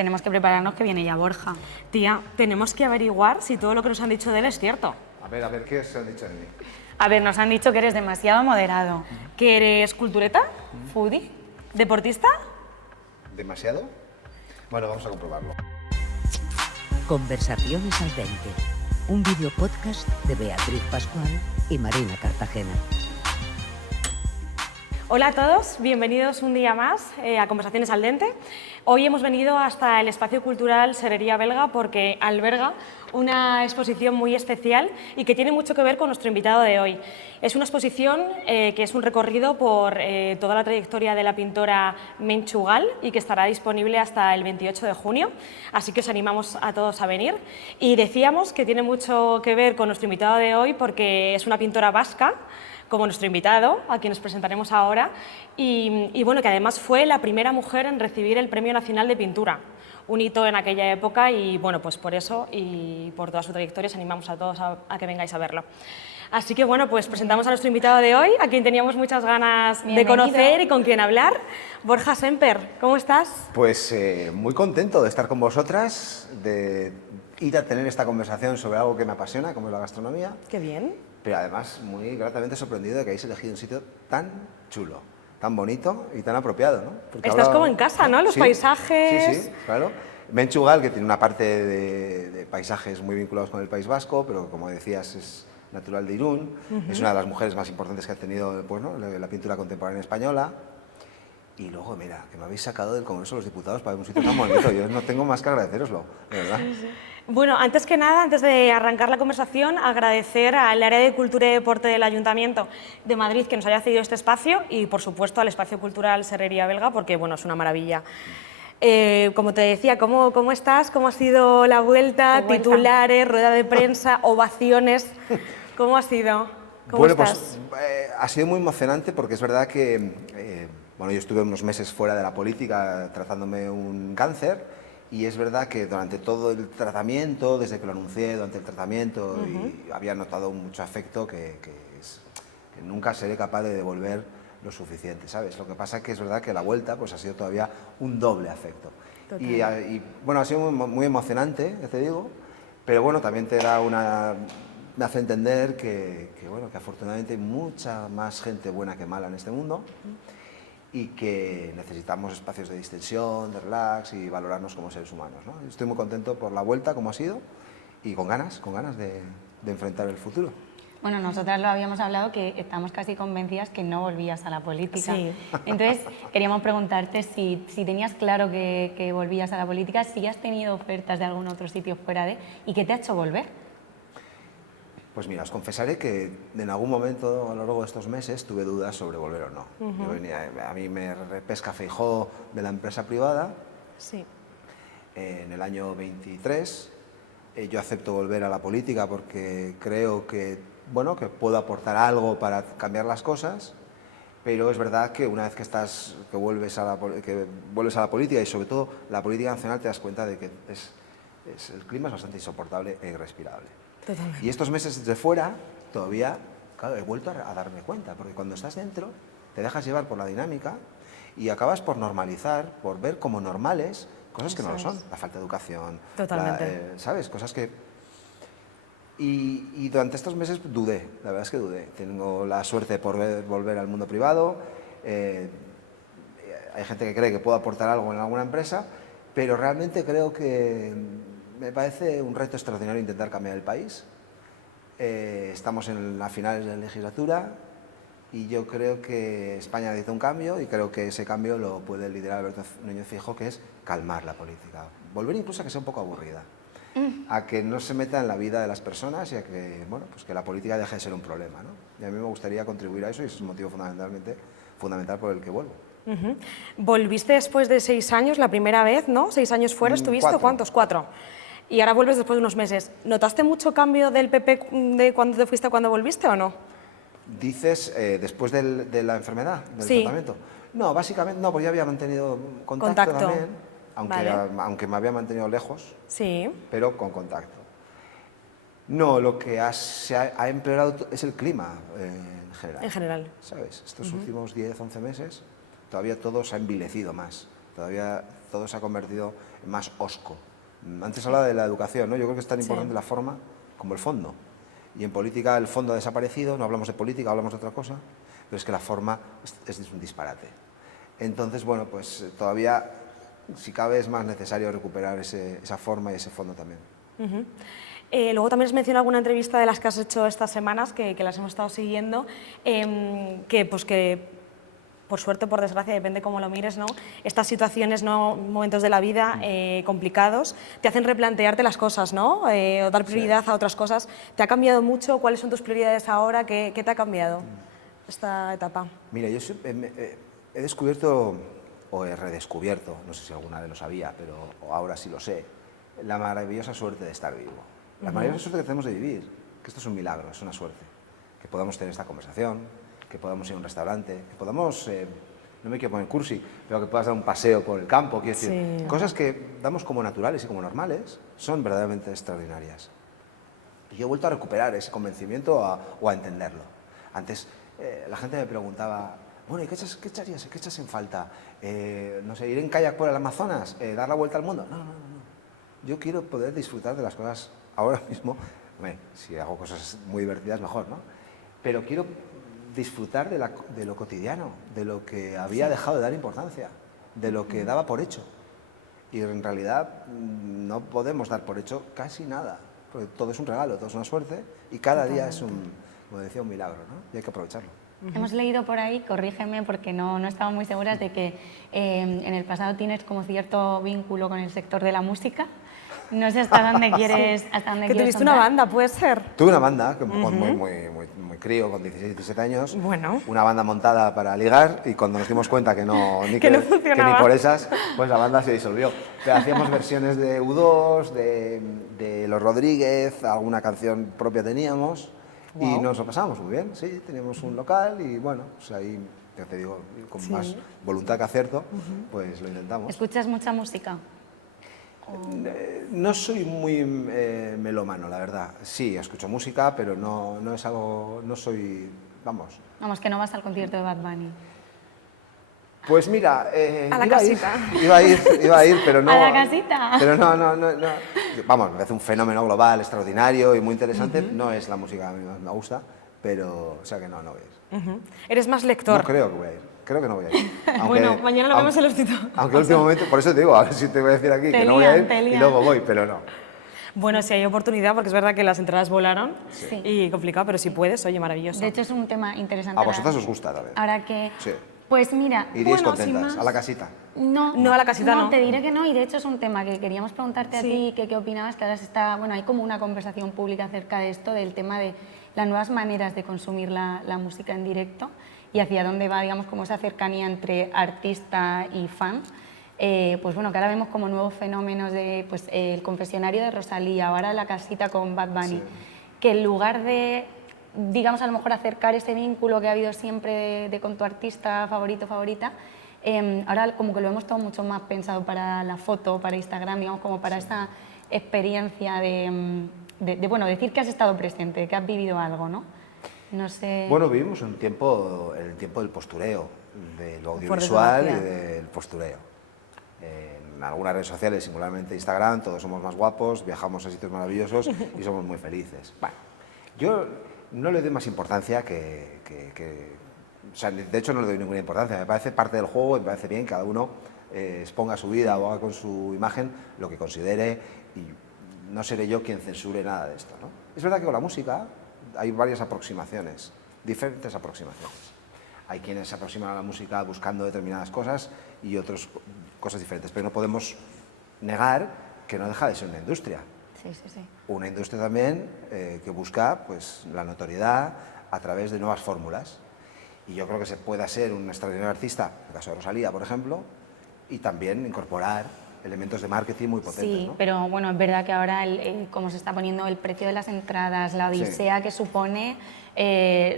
tenemos que prepararnos que viene ya Borja. Tía, tenemos que averiguar si todo lo que nos han dicho de él es cierto. A ver, ¿qué os han dicho de mí? A ver, nos han dicho que eres demasiado moderado. ¿Que eres cultureta? ¿Foodie? ¿Deportista? ¿Demasiado? Bueno, vamos a comprobarlo. Conversaciones al 20, un videopodcast de Beatriz Pascual y Marina Cartagena. Hola a todos, bienvenidos un día más a Conversaciones al Dente. Hoy hemos venido hasta el Espacio Cultural Serrería Belga porque alberga una exposición muy especial y que tiene mucho que ver con nuestro invitado de hoy. Es una exposición que es un recorrido por toda la trayectoria de la pintora Men Chagall y que estará disponible hasta el 28 de junio, así que os animamos a todos a venir. Y decíamos que tiene mucho que ver con nuestro invitado de hoy porque es una pintora vasca, como nuestro invitado, a quien nos presentaremos ahora, y bueno, que además fue la primera mujer en recibir el Premio Nacional de Pintura, un hito en aquella época y bueno, pues por eso y por toda su trayectoria os animamos a todos a que vengáis a verlo. Así que bueno, pues presentamos a nuestro invitado de hoy, a quien teníamos muchas ganas de conocer y con quien hablar, Borja Semper. ¿Cómo estás? Pues muy contento de estar con vosotras, de ir a tener esta conversación sobre algo que me apasiona, como es la gastronomía. Qué bien. Pero además muy gratamente sorprendido de que hayáis elegido un sitio tan chulo, tan bonito y tan apropiado, ¿no? Porque estás como en casa, ¿no? Los paisajes... Sí, claro. Men Chagall, que tiene una parte de paisajes muy vinculados con el País Vasco, pero como decías es natural de Irún, es una de las mujeres más importantes que ha tenido pues, ¿no? la pintura contemporánea española. Y luego, mira, que me habéis sacado del Congreso de los Diputados para un sitio tan bonito. Yo no tengo más que agradeceroslo, de verdad. Sí. Bueno, antes que nada, antes de arrancar la conversación, agradecer al área de Cultura y Deporte del Ayuntamiento de Madrid que nos haya cedido este espacio y, por supuesto, al Espacio Cultural Serrería Belga, porque, bueno, es una maravilla. Como te decía, ¿cómo estás? ¿Cómo ha sido la vuelta? Titulares, rueda de prensa, ovaciones. ¿Cómo ha sido? ¿Cómo estás? Pues ha sido muy emocionante porque es verdad que bueno, yo estuve unos meses fuera de la política tratándome un cáncer y es verdad que durante todo el tratamiento, desde que lo anuncié, durante el tratamiento, y había notado mucho afecto que nunca seré capaz de devolver lo suficiente, ¿sabes? Lo que pasa es que es verdad que la vuelta pues, ha sido todavía un doble afecto. Y bueno, ha sido muy emocionante, ya te digo, pero bueno, también te da me hace entender bueno, que afortunadamente hay mucha más gente buena que mala en este mundo y que necesitamos espacios de distensión, de relax y valorarnos como seres humanos, ¿no? Estoy muy contento por la vuelta, como ha sido, y con ganas de enfrentar el futuro. Bueno, nosotras lo habíamos hablado, que estamos casi convencidas que no volvías a la política. Sí. Entonces, queríamos preguntarte si tenías claro que volvías a la política, si has tenido ofertas de algún otro sitio fuera de... ¿Y qué te ha hecho volver? Pues mira, os confesaré que en algún momento a lo largo de estos meses tuve dudas sobre volver o no. A mí me repesca Feijóo de la empresa privada. Sí. En el año 23 yo acepto volver a la política porque creo que, bueno, que puedo aportar algo para cambiar las cosas, pero es verdad que una vez que vuelves a la política y sobre todo la política nacional te das cuenta de que el clima es bastante insoportable e irrespirable. Totalmente. Y estos meses desde fuera, todavía, claro, he vuelto a darme cuenta, porque cuando estás dentro, te dejas llevar por la dinámica y acabas por normalizar, por ver como normales cosas que no lo son. La falta de educación, totalmente. ¿sabes? Cosas que... Y durante estos meses dudé, la verdad es que dudé. Tengo la suerte de volver al mundo privado, hay gente que cree que puedo aportar algo en alguna empresa, pero realmente creo que me parece un reto extraordinario intentar cambiar el país. Estamos en las finales de la legislatura y yo creo que España necesita un cambio y creo que ese cambio lo puede liderar Alberto Núñez Feijóo, que es calmar la política. Volver incluso a que sea un poco aburrida, a que no se meta en la vida de las personas y a que, bueno, pues que la política deje de ser un problema, ¿no? Y a mí me gustaría contribuir a eso y ese es el motivo fundamental por el que vuelvo. Volviste después de 6 años, la primera vez, ¿no? 6 años fuera, ¿estuviste? 4. ¿Cuántos? 4. Y ahora vuelves después de unos meses. ¿Notaste mucho cambio del PP de cuando te fuiste a cuando volviste o no? ¿Dices después de la enfermedad, del Sí. tratamiento? No, básicamente no, porque ya había mantenido contacto. También, aunque me había mantenido lejos, sí, pero con contacto. No, lo que se ha empeorado es el clima en general. en general. ¿Sabes? Estos últimos 10, 11 meses, todavía todo se ha envilecido más. Todavía todo se ha convertido más hosco. Antes hablaba de la educación, ¿no? Yo creo que es tan importante la forma como el fondo. Y en política el fondo ha desaparecido, no hablamos de política, hablamos de otra cosa, pero es que la forma es un disparate. Entonces, bueno, pues todavía, si cabe, es más necesario recuperar esa forma y ese fondo también. Luego también has mencionado alguna entrevista de las que has hecho estas semanas, que las hemos estado siguiendo, que por suerte o por desgracia, depende cómo lo mires, ¿no? Estas situaciones, ¿no? Momentos de la vida complicados, te hacen replantearte las cosas, ¿no? O dar prioridad a otras cosas. ¿Te ha cambiado mucho? ¿Cuáles son tus prioridades ahora? ¿Qué te ha cambiado esta etapa? Mira, yo he descubierto, o he redescubierto, no sé si alguna vez lo sabía, pero ahora sí lo sé, la maravillosa suerte de estar vivo. La maravillosa suerte que tenemos de vivir, que esto es un milagro, es una suerte. Que podamos tener esta conversación, que podamos ir a un restaurante, que podamos, no me quiero poner cursi, pero que puedas dar un paseo por el campo, quiero decir, cosas que damos como naturales y como normales, son verdaderamente extraordinarias. Y yo he vuelto a recuperar ese convencimiento o a entenderlo. Antes la gente me preguntaba, bueno, ¿y qué echas en falta? No sé, ir en kayak por el Amazonas, dar la vuelta al mundo. No. Yo quiero poder disfrutar de las cosas ahora mismo. Hombre, si hago cosas muy divertidas, mejor, ¿no? Pero quiero disfrutar de lo cotidiano, de lo que había dejado de dar importancia, de lo que daba por hecho. Y en realidad no podemos dar por hecho casi nada, porque todo es un regalo, todo es una suerte, y cada día es como decía, un milagro, ¿no? Y hay que aprovecharlo. Hemos leído por ahí, corrígeme porque no estamos muy seguras, de que en el pasado tienes como cierto vínculo con el sector de la música. No sé hasta dónde quieres, que tuviste una banda, ¿puede ser? Tuve una banda muy crío, con 16, 17 años. Bueno. Una banda montada para ligar, y cuando nos dimos cuenta que ni funcionaba, por esas, pues la banda se disolvió. Pero hacíamos versiones de U2, de Los Rodríguez, alguna canción propia teníamos. Wow. Y nos lo pasábamos muy bien, sí, teníamos un local y bueno, pues ahí, ya te digo, con más voluntad que acierto, pues lo intentamos. ¿Escuchas mucha música? No soy muy melómano, la verdad. Sí, escucho música, pero no es algo, no soy, vamos. Vamos, que no vas al concierto de Bad Bunny. Pues mira, a la casita. Iba a ir, pero no. ¿A la casita? Pero no. Vamos, me parece un fenómeno global extraordinario y muy interesante. No es la música que a mí más me gusta, pero, o sea que no voy a ir. ¿Eres más lector? No creo que voy a ir. Creo que no voy a ir. Aunque, bueno, mañana lo vemos en los títulos. Aunque el último momento, por eso te digo, a ver si te voy a decir aquí que no voy a ir y luego voy, pero no. Bueno, si hay oportunidad, porque es verdad que las entradas volaron y complicado, pero si puedes, oye, maravilloso. De hecho, es un tema interesante. A vosotras os gusta también. Ahora que... Sí. Pues mira... ¿Iríais contentas a la casita? No, a la casita no. Te diré que no, y de hecho es un tema que queríamos preguntarte a ti, qué opinabas, que ahora hay como una conversación pública acerca de esto, del tema de las nuevas maneras de consumir la música en directo y hacia dónde va, digamos, como esa cercanía entre artista y fan. Pues bueno, que ahora vemos como nuevos fenómenos de pues, el confesionario de Rosalía, ahora la casita con Bad Bunny, que en lugar de, digamos, a lo mejor acercar ese vínculo que ha habido siempre con tu artista favorita, ahora como que lo hemos todo mucho más pensado para la foto, para Instagram, digamos, como para esa experiencia de decir que has estado presente, que has vivido algo, ¿no? No sé... Bueno, vivimos el tiempo del postureo, de lo audiovisual y del postureo. En algunas redes sociales, singularmente Instagram, todos somos más guapos, viajamos a sitios maravillosos y somos muy felices. Bueno, yo no le doy más importancia o sea, de hecho no le doy ninguna importancia, me parece parte del juego y me parece bien que cada uno exponga su vida o haga con su imagen lo que considere y no seré yo quien censure nada de esto, ¿no? Es verdad que con la música hay varias aproximaciones, diferentes aproximaciones. Hay quienes se aproximan a la música buscando determinadas cosas y otras cosas diferentes, pero no podemos negar que no deja de ser una industria. Sí. Una industria también que busca pues, la notoriedad a través de nuevas fórmulas. Y yo creo que se puede ser un extraordinario artista, en el caso de Rosalía, por ejemplo, y también incorporar elementos de marketing muy potentes. Sí, ¿no? pero bueno, es verdad que ahora como se está poniendo el precio de las entradas, la odisea que supone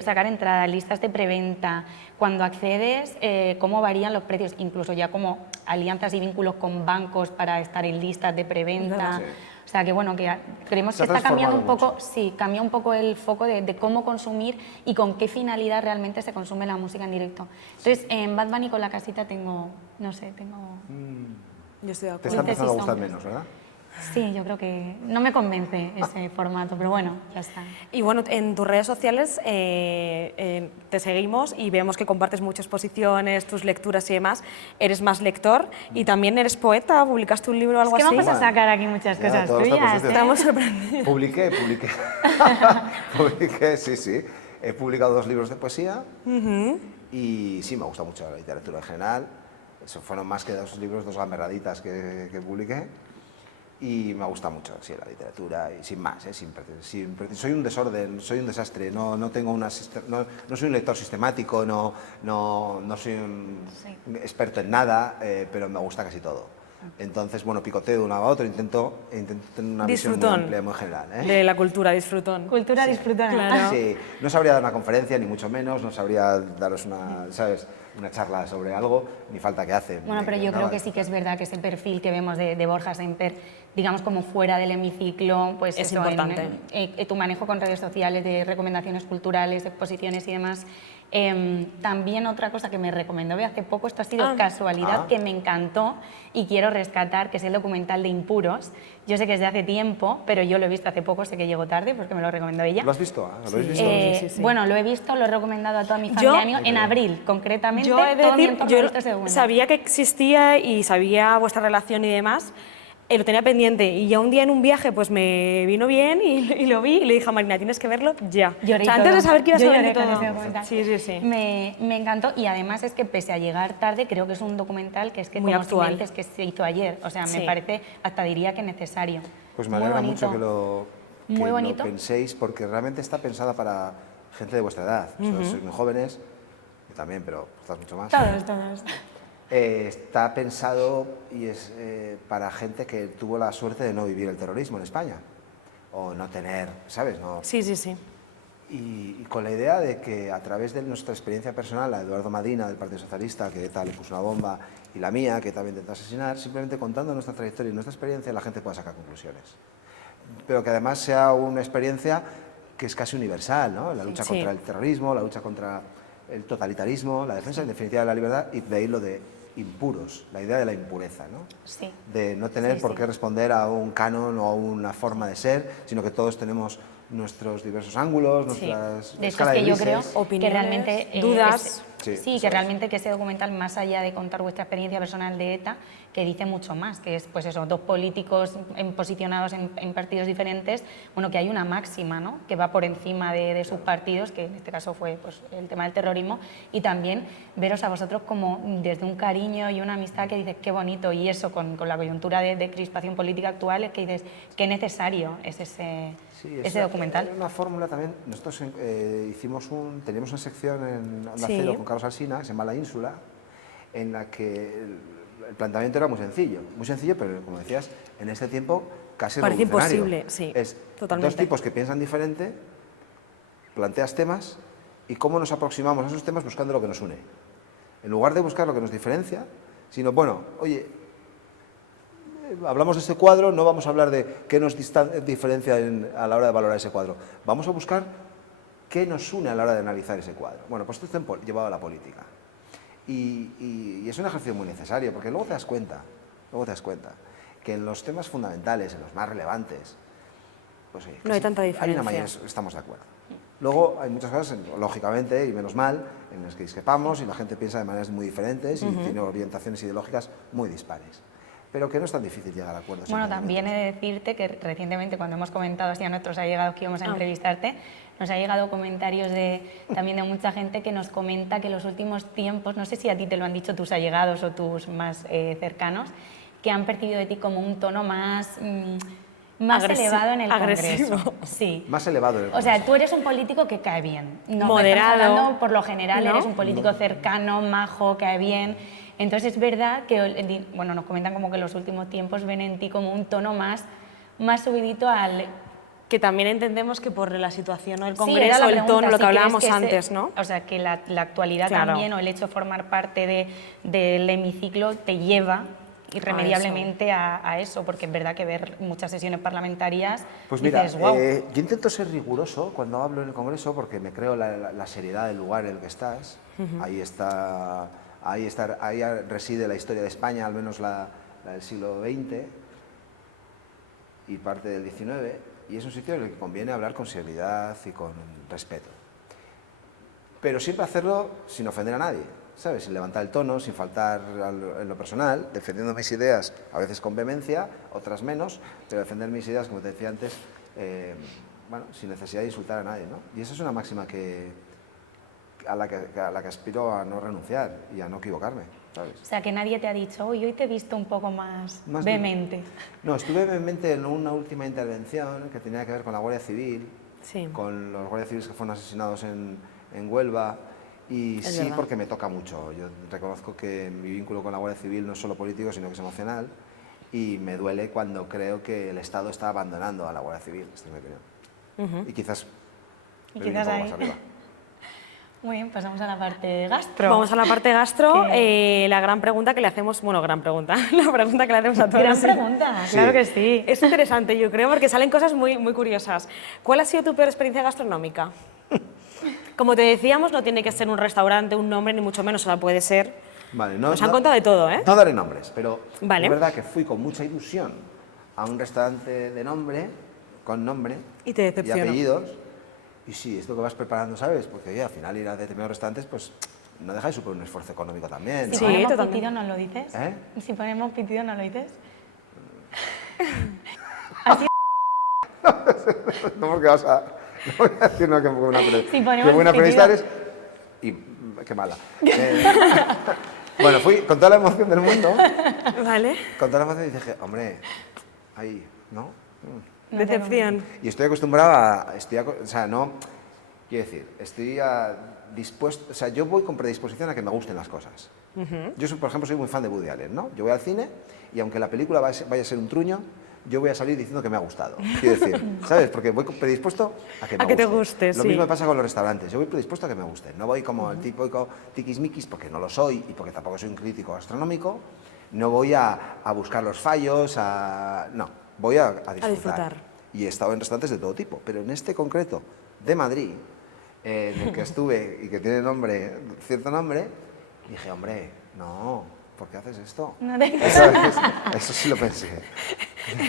sacar entradas, listas de preventa, cuando accedes, cómo varían los precios, incluso ya como alianzas y vínculos con bancos para estar en listas de preventa. Sí. O sea que bueno, que creemos que está cambiando un poco, cambia un poco el foco de cómo consumir y con qué finalidad realmente se consume la música en directo. Entonces, en Bad Bunny con la casita tengo. Yo estoy de Te acuerdo. está empezando a Síntesis gustar son- menos, ¿verdad? Sí, yo creo que no me convence ese formato, pero bueno, ya está. Y bueno, en tus redes sociales te seguimos y vemos que compartes muchas exposiciones, tus lecturas y demás. Eres más lector y también eres poeta, publicaste un libro o algo Es que así. vamos a sacar aquí muchas Ya, cosas todo está tuyas, positivo. ¿eh? Estamos sorprendidos. Publiqué. Publiqué, sí. He publicado 2 libros de poesía y sí, me gusta mucho la literatura en general. Eso fueron más que 2 libros, 2 gamberraditas que publiqué. Y me gusta mucho, sí, la literatura y sin más, soy un desorden, soy un desastre, no tengo no soy un lector sistemático, no soy un experto en nada, pero me gusta casi todo. Entonces, bueno, picoteo de un lado a otro, intento tener una visión muy Disfrutón. amplia, muy general. De la cultura, disfrutón. Cultura disfrutona. Claro. Sí, no sabría dar una conferencia, ni mucho menos, no sabría daros una charla sobre algo, ni falta que hace. Bueno, pero yo creo que sí que es verdad que ese perfil que vemos de Borja Semper, digamos como fuera del hemiciclo, pues Es eso, importante. Tu manejo con redes sociales de recomendaciones culturales, de exposiciones y demás. También otra cosa que me recomendó hace poco, esto ha sido casualidad, que me encantó y quiero rescatar, que es el documental de Impuros. Yo sé que es de hace tiempo, pero yo lo he visto hace poco, sé que llegó tarde porque me lo recomendó ella. ¿Lo has visto? ¿Lo habéis visto? Sí. Bueno, lo he visto, lo he recomendado a toda mi familia en abril, concretamente. Yo he de todo mi decir, entorno ha visto ese yo documental. sabía que existía y sabía vuestra relación y demás, lo tenía pendiente y ya un día en un viaje pues me vino bien y lo vi y le dije a Marina, tienes que verlo ya. Lloré O sea, y antes todo. de saber que ibas Yo a ver lloré con todo. ese documental. Sí. Me encantó y además es que pese a llegar tarde, creo que es un documental que es que Muy como actual. si me dices que se hizo ayer, o sea, Sí. me parece, hasta diría que necesario. Pues me Muy alegra bonito. mucho que Muy lo bonito. penséis, porque realmente está pensada para gente de vuestra edad. Sois muy jóvenes, yo también, pero estás mucho más. Todos. Está pensado y es para gente que tuvo la suerte de no vivir el terrorismo en España, o no tener, ¿sabes? No, Sí. y con la idea de que a través de nuestra experiencia personal, la de Eduardo Madina del Partido Socialista, que ETA le puso una bomba, y la mía, que también intentó asesinar, simplemente contando nuestra trayectoria y nuestra experiencia, la gente pueda sacar conclusiones. Pero que además sea una experiencia que es casi universal, ¿no? La lucha Sí. contra el terrorismo, la lucha contra el totalitarismo, la defensa en definitiva de la libertad, y de ahí lo de impuros, la idea de la impureza, ¿no? Sí. De no tener por qué responder a un canon o a una forma de ser, sino que todos tenemos nuestros diversos ángulos, nuestras De esto escala es que de yo creo grises. que Opiniones, realmente dudas. Sí, sí, que realmente que ese documental, más allá de contar vuestra experiencia personal de ETA, que dice mucho más, que es pues eso, 2 políticos posicionados en partidos diferentes, bueno, que hay una máxima, ¿no? Que va por encima de sus partidos, que en este caso fue pues, el tema del terrorismo, y también veros a vosotros como desde un cariño y una amistad que dices qué bonito, y eso con la coyuntura de crispación política actual, es que dices qué necesario es ese documental. Una fórmula también, nosotros teníamos una sección en Onda Sí. Cero con Carlos Alsina, que se llama La Ínsula, en la que el planteamiento era muy sencillo, pero como decías, en este tiempo casi Parece revolucionario. imposible, sí, Es totalmente. 2 tipos que piensan diferente, planteas temas y cómo nos aproximamos a esos temas buscando lo que nos une. En lugar de buscar lo que nos diferencia, sino, bueno, oye, hablamos de este cuadro, no vamos a hablar de qué nos diferencia a la hora de valorar ese cuadro. Vamos a buscar qué nos une a la hora de analizar ese cuadro. Bueno, pues esto está llevado a la política. Y es un ejercicio muy necesario, porque luego te das cuenta que en los temas fundamentales, en los más relevantes, pues oye, No hay tanta Hay una diferencia. mayor, estamos de acuerdo. Luego hay muchas cosas, lógicamente, y menos mal, en las que discrepamos y la gente piensa de maneras muy diferentes y tiene orientaciones ideológicas muy dispares. Pero que no es tan difícil llegar a acuerdos. Bueno, en también he de decirte que recientemente cuando hemos comentado así a nuestros allegados que íbamos a entrevistarte, nos ha llegado comentarios también de mucha gente que nos comenta que los últimos tiempos, no sé si a ti te lo han dicho tus allegados o tus más cercanos, que han percibido de ti como un tono más elevado en el agresivo. Congreso. Sí. Más elevado en el O sea, Congreso. tú eres un político que cae bien. No, Moderado. estamos hablando, por lo general, ¿No? eres un político cercano, majo, cae bien. Entonces es verdad que, bueno, nos comentan como que en los últimos tiempos ven en ti como un tono más subidito al... Que también entendemos que por la situación del Sí, era Congreso, la el pregunta, tono, lo si que crees hablábamos que antes, ¿no? O sea, que la actualidad Claro. también, o el hecho de formar parte del hemiciclo, te lleva irremediablemente a eso, porque es verdad que ver muchas sesiones parlamentarias Pues mira, dices, wow. yo intento ser riguroso cuando hablo en el Congreso porque me creo la seriedad del lugar en el que estás. Ahí reside la historia de España, al menos la la del siglo XX y parte del XIX, y es un sitio en el que conviene hablar con seriedad y con respeto. Pero siempre hacerlo sin ofender a nadie, ¿sabes? Sin levantar el tono, sin faltar en lo personal, defendiendo mis ideas, a veces con vehemencia, otras menos, pero defender mis ideas, como te decía antes, bueno, sin necesidad de insultar a nadie, ¿no? Y esa es una máxima a la que aspiro a no renunciar y a no equivocarme, ¿sabes? O sea, que nadie te ha dicho, uy, hoy te he visto un poco más vehemente. No, estuve vehemente en una última intervención que tenía que ver con la Guardia Civil, Sí. con los guardias civiles que fueron asesinados en Huelva, y Es sí, verdad. porque me toca mucho. Yo reconozco que mi vínculo con la Guardia Civil no es solo político, sino que es emocional, y me duele cuando creo que el Estado está abandonando a la Guardia Civil, esta es mi opinión. Y quizás, Y pero un quizás poco ahí. más arriba. Muy bien, pasamos a la parte gastro. Vamos a la parte gastro. ¿Qué? La gran pregunta que le hacemos, bueno, gran pregunta, la pregunta que le hacemos a todos. Gran pregunta, Sí. claro que sí. Es interesante, yo creo, porque salen cosas muy, muy curiosas. ¿Cuál ha sido tu peor experiencia gastronómica? Como te decíamos, no tiene que ser un restaurante, un nombre, ni mucho menos, o sea, puede ser... Vale, Nos han contado de todo, ¿eh? No daré nombres, pero Vale. es verdad que fui con mucha ilusión a un restaurante de nombre, con nombre Y te decepcionó. apellidos. Y sí, esto que vas preparando, ¿sabes? Porque oye, al final ir a determinados restaurantes, pues no deja de suponer un esfuerzo económico también, ¿no? Si Sí, ponemos totalmente. pitido, ¿no lo dices? ¿Eh? ¿Y si ponemos pitido, no lo dices? No, porque vas a... No voy a decir no, que buena, Si ponemos que buena pitido. periodista eres y qué mala. Bueno, fui con toda la emoción del mundo, Vale. con toda la emoción y dije, hombre, ahí, ¿no? Decepción. Y estoy acostumbrado a... o sea, no... Quiero decir, dispuesto... O sea, yo voy con predisposición a que me gusten las cosas. Yo, por ejemplo, soy muy fan de Woody Allen, ¿no? Yo voy al cine y aunque la película vaya a ser un truño, yo voy a salir diciendo que me ha gustado. Quiero decir, ¿sabes? Porque voy predispuesto a que me A que te guste, Lo sí. mismo me pasa con los restaurantes. Yo voy predispuesto a que me gusten. No voy como el típico tiquismiquis, porque no lo soy y porque tampoco soy un crítico gastronómico. No voy a buscar los fallos, no. Voy a disfrutar. disfrutar. Y he estado en restaurantes de todo tipo, pero en este concreto, de Madrid, en el que estuve y que tiene cierto nombre, dije, hombre, no, ¿por qué haces esto? No te- Eso sí lo pensé.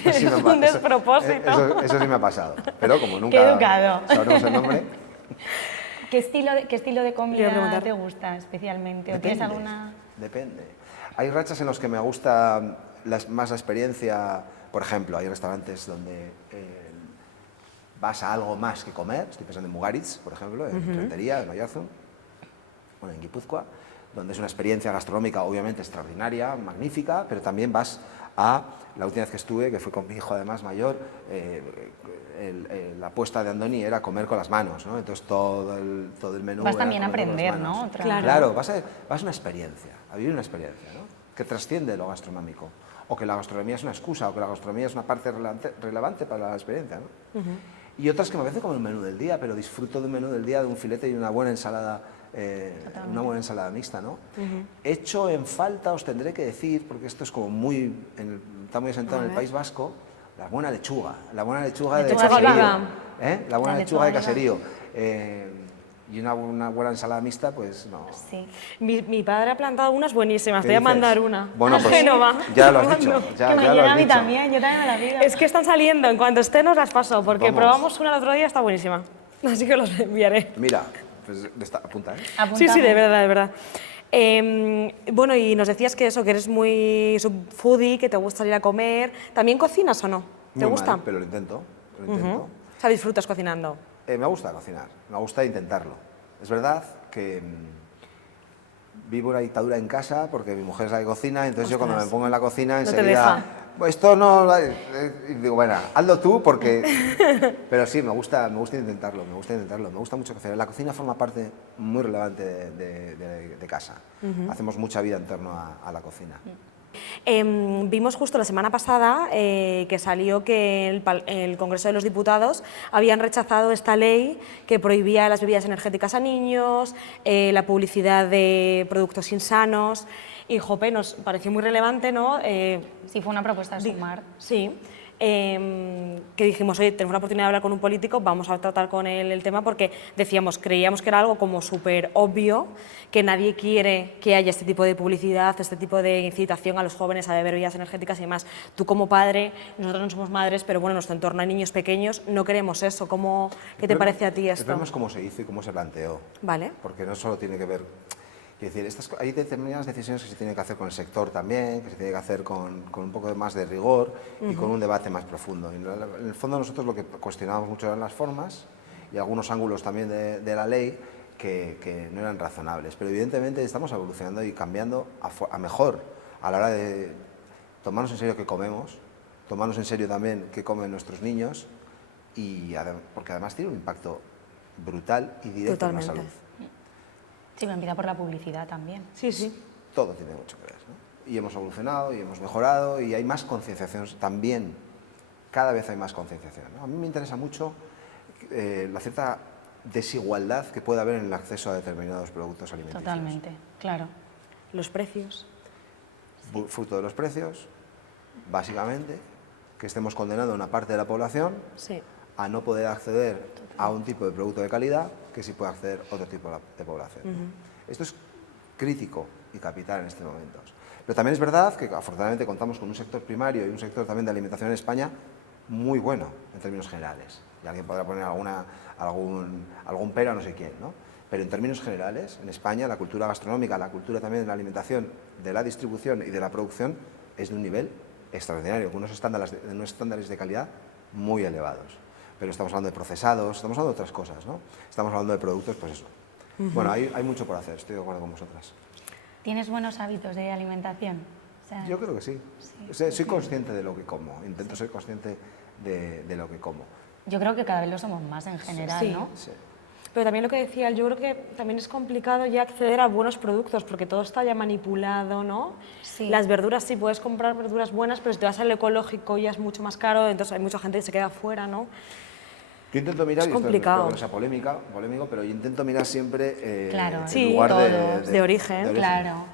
Es un despropósito. Eso sí me ha pasado. Pero como nunca Qué educado. sabremos el nombre, ¿Qué estilo de Le iba a comida preguntar. te gusta especialmente? ¿O depende. tienes alguna...? Depende. Hay rachas en las que me gusta más la experiencia. Por ejemplo, hay restaurantes donde vas a algo más que comer. Estoy pensando en Mugaritz, por ejemplo, en Rentería, en Oyarzun, bueno, en Guipúzcoa, donde es una experiencia gastronómica obviamente extraordinaria, magnífica, pero también vas a, la última vez que estuve, que fue con mi hijo además mayor, la apuesta de Andoni era comer con las manos, ¿no? Entonces todo el menú Vas era también a comer con las aprender, manos. ¿no? Otra- Claro. Vas a una experiencia, a vivir una experiencia, ¿no? Que trasciende lo gastronómico, o que la gastronomía es una excusa, o que la gastronomía es una parte relevante para la experiencia, ¿no? Y otras que me parece como el menú del día, pero disfruto de un menú del día, de un filete y una buena ensalada mixta, ¿no? Hecho en falta, os tendré que decir, porque esto es como muy, está muy asentado en el País Vasco, la buena lechuga de Lechuga viva. caserío. La buena La lechuga de lechuga viva. caserío. Y una buena ensalada mixta, pues no. Sí. Mi padre ha plantado unas buenísimas, ¿Qué te voy a dices? mandar una. Bueno, A pues Génova. ya lo has dicho. Mando. Ya que me lo ayuda has a mí dicho. también, yo también me la pido. Es que están saliendo, en cuanto estén os las paso, porque Vamos. probamos una el otro día, está buenísima. Así que los enviaré. Mira, pues apunta, ¿eh? Sí, Apuntamos. sí, de verdad, de verdad. Bueno, y nos decías que eso, que eres muy foodie, que te gusta salir a comer. ¿También cocinas o no? ¿Te Muy gusta? mal, pero lo intento. O sea, disfrutas cocinando. Me gusta cocinar, me gusta intentarlo. Es verdad que vivo una dictadura en casa porque mi mujer es la que cocina, entonces yo cuando me pongo en la cocina No te enseguida... deja. "Pues esto no... Y digo, bueno, hazlo tú porque... Pero sí, me gusta intentarlo, me gusta mucho cocinar. La cocina forma parte muy relevante de casa. Hacemos mucha vida en torno a la cocina. Vimos justo la semana pasada que salió que el Congreso de los Diputados habían rechazado esta ley que prohibía las bebidas energéticas a niños, la publicidad de productos insanos, y jope, nos pareció muy relevante, ¿no? Sí, fue una propuesta de sumar. Sí. que dijimos, oye, tenemos la oportunidad de hablar con un político, vamos a tratar con él el tema, porque creíamos que era algo como súper obvio, que nadie quiere que haya este tipo de publicidad, este tipo de incitación a los jóvenes a beber bebidas energéticas y demás. Tú como padre, nosotros no somos madres, pero bueno, en nuestro entorno hay niños pequeños, no queremos eso. ¿Qué te parece a ti esto? El problema es cómo se hizo y cómo se planteó. Vale. Porque no solo tiene que ver... Es decir, hay determinadas decisiones que se tienen que hacer con el sector también, que se tiene que hacer con un poco más de rigor y con un debate más profundo. Y en el fondo nosotros lo que cuestionábamos mucho eran las formas y algunos ángulos también de la ley que no eran razonables. Pero evidentemente estamos evolucionando y cambiando a mejor a la hora de tomarnos en serio qué comemos, tomarnos en serio también qué comen nuestros niños, porque además tiene un impacto brutal y directo en la salud. Sí, pero empieza por la publicidad también. Sí, sí. Todo tiene mucho que ver, ¿no? Y hemos evolucionado y hemos mejorado y hay más concienciación también. Cada vez hay más concienciación, ¿no? A mí me interesa mucho la cierta desigualdad que puede haber en el acceso a determinados productos alimenticios. Totalmente, claro. Los precios. Fruto de los precios, básicamente, que estemos condenando a una parte de la población a no poder acceder a un tipo de producto de calidad que sí puede acceder otro tipo de población. Esto es crítico y capital en estos momentos. Pero también es verdad que afortunadamente contamos con un sector primario y un sector también de alimentación en España muy bueno en términos generales. Y alguien podrá poner algún pero a no sé quién, ¿no? Pero en términos generales, en España la cultura gastronómica, la cultura también de la alimentación, de la distribución y de la producción es de un nivel extraordinario, con unos estándares de calidad muy elevados. Pero estamos hablando de procesados, estamos hablando de otras cosas, ¿no? Estamos hablando de productos, pues eso. Bueno, hay mucho por hacer, estoy de acuerdo con vosotras. ¿Tienes buenos hábitos de alimentación? O sea, yo creo que sí. O sea, soy consciente de lo que como, intento ser consciente de lo que como. Yo creo que cada vez lo somos más en general, ¿no? Sí. Pero también lo que decía, yo creo que también es complicado ya acceder a buenos productos porque todo está ya manipulado, ¿no? Sí. Las verduras sí, puedes comprar verduras buenas, pero si te vas al ecológico ya es mucho más caro, entonces hay mucha gente que se queda fuera, ¿no? Yo intento mirar, es y complicado. Esto no sea polémico, pero yo intento mirar siempre claro, el lugar de origen. Claro.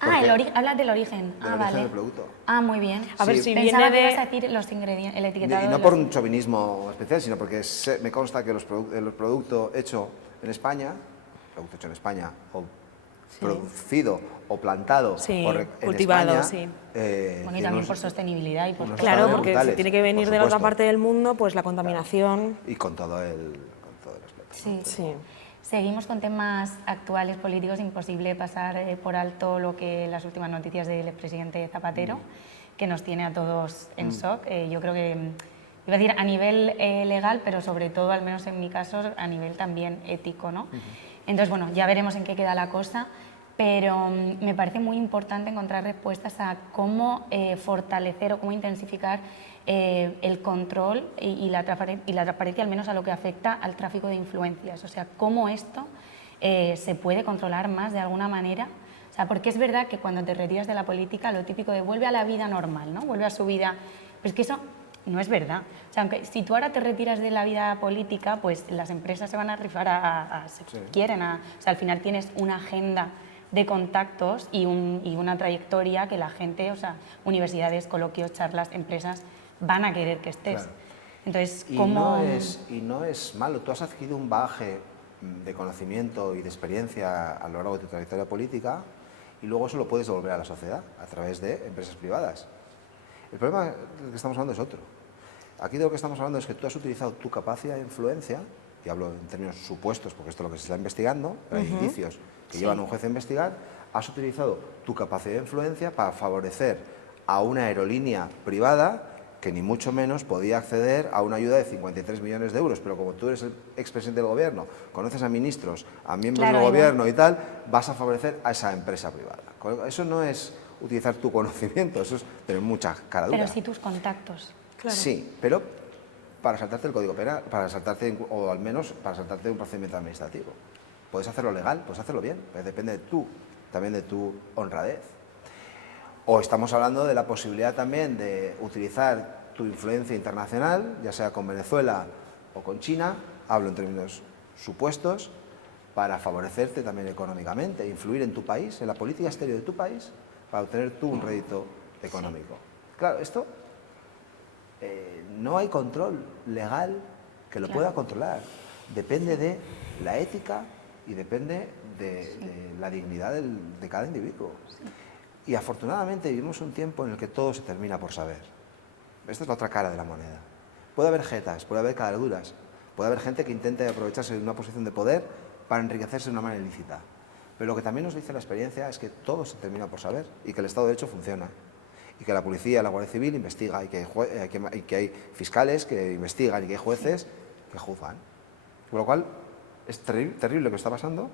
Hablas del origen. Del origen del producto. Muy bien. A ver, si Pensaba viene que ibas a decir los ingredientes, el etiquetado. Y no por un chauvinismo especial, sino porque me consta que el producto hecho en España, o producido o plantado cultivado, en España, Bueno, y también por sostenibilidad y por claro, porque brutales, si tiene que venir de la otra parte del mundo, pues la contaminación. Y con todo el aspecto. Sí. Seguimos con temas actuales políticos, imposible pasar por alto lo que las últimas noticias del expresidente Zapatero, que nos tiene a todos en shock. Yo creo que, iba a decir a nivel legal, pero sobre todo, al menos en mi caso, a nivel también ético, ¿no? Entonces, bueno, ya veremos en qué queda la cosa, pero me parece muy importante encontrar respuestas a cómo fortalecer o cómo intensificar el control y la transparencia, al menos a lo que afecta al tráfico de influencias. O sea, cómo esto se puede controlar más de alguna manera. O sea, porque es verdad que cuando te retiras de la política, lo típico de vuelve a la vida normal, ¿no? Vuelve a su vida. Pero es que eso no es verdad. O sea, aunque si tú ahora te retiras de la vida política, pues las empresas se van a rifar si quieren. O sea, al final tienes una agenda de contactos y una trayectoria que la gente, o sea, universidades, coloquios, charlas, empresas, van a querer que estés. Claro. Entonces, ¿cómo...? No es malo. Tú has adquirido un bagaje de conocimiento y de experiencia a lo largo de tu trayectoria política y luego eso lo puedes devolver a la sociedad a través de empresas privadas. El problema del que estamos hablando es otro. Aquí de lo que estamos hablando es que tú has utilizado tu capacidad de influencia, y hablo en términos supuestos porque esto es lo que se está investigando, pero hay indicios que llevan a un juez a investigar, has utilizado tu capacidad de influencia para favorecer a una aerolínea privada que ni mucho menos podía acceder a una ayuda de 53 millones de euros, pero como tú eres el expresidente del gobierno, conoces a ministros, a miembros del gobierno y tal, vas a favorecer a esa empresa privada. Eso no es utilizar tu conocimiento, eso es tener mucha cara dura. Pero sí tus contactos. Claro. Sí, pero para saltarte el Código Penal, o al menos para saltarte un procedimiento administrativo. Puedes hacerlo legal, puedes hacerlo bien, pero depende también de tu honradez. O estamos hablando de la posibilidad también de utilizar tu influencia internacional, ya sea con Venezuela o con China, hablo en términos supuestos, para favorecerte también económicamente, influir en tu país, en la política exterior de tu país, para obtener tú un rédito económico. Claro, esto no hay control legal que lo pueda controlar. Depende de la ética y depende de la dignidad de cada individuo. Y afortunadamente vivimos un tiempo en el que todo se termina por saber. Esta es la otra cara de la moneda. Puede haber jetas, puede haber caradura, puede haber gente que intente aprovecharse de una posición de poder para enriquecerse de una manera ilícita. Pero lo que también nos dice la experiencia es que todo se termina por saber y que el Estado de Derecho funciona. Y que la policía, la Guardia Civil investiga y que hay fiscales que investigan y que hay jueces que juzgan. Con lo cual, es terrible lo que está pasando,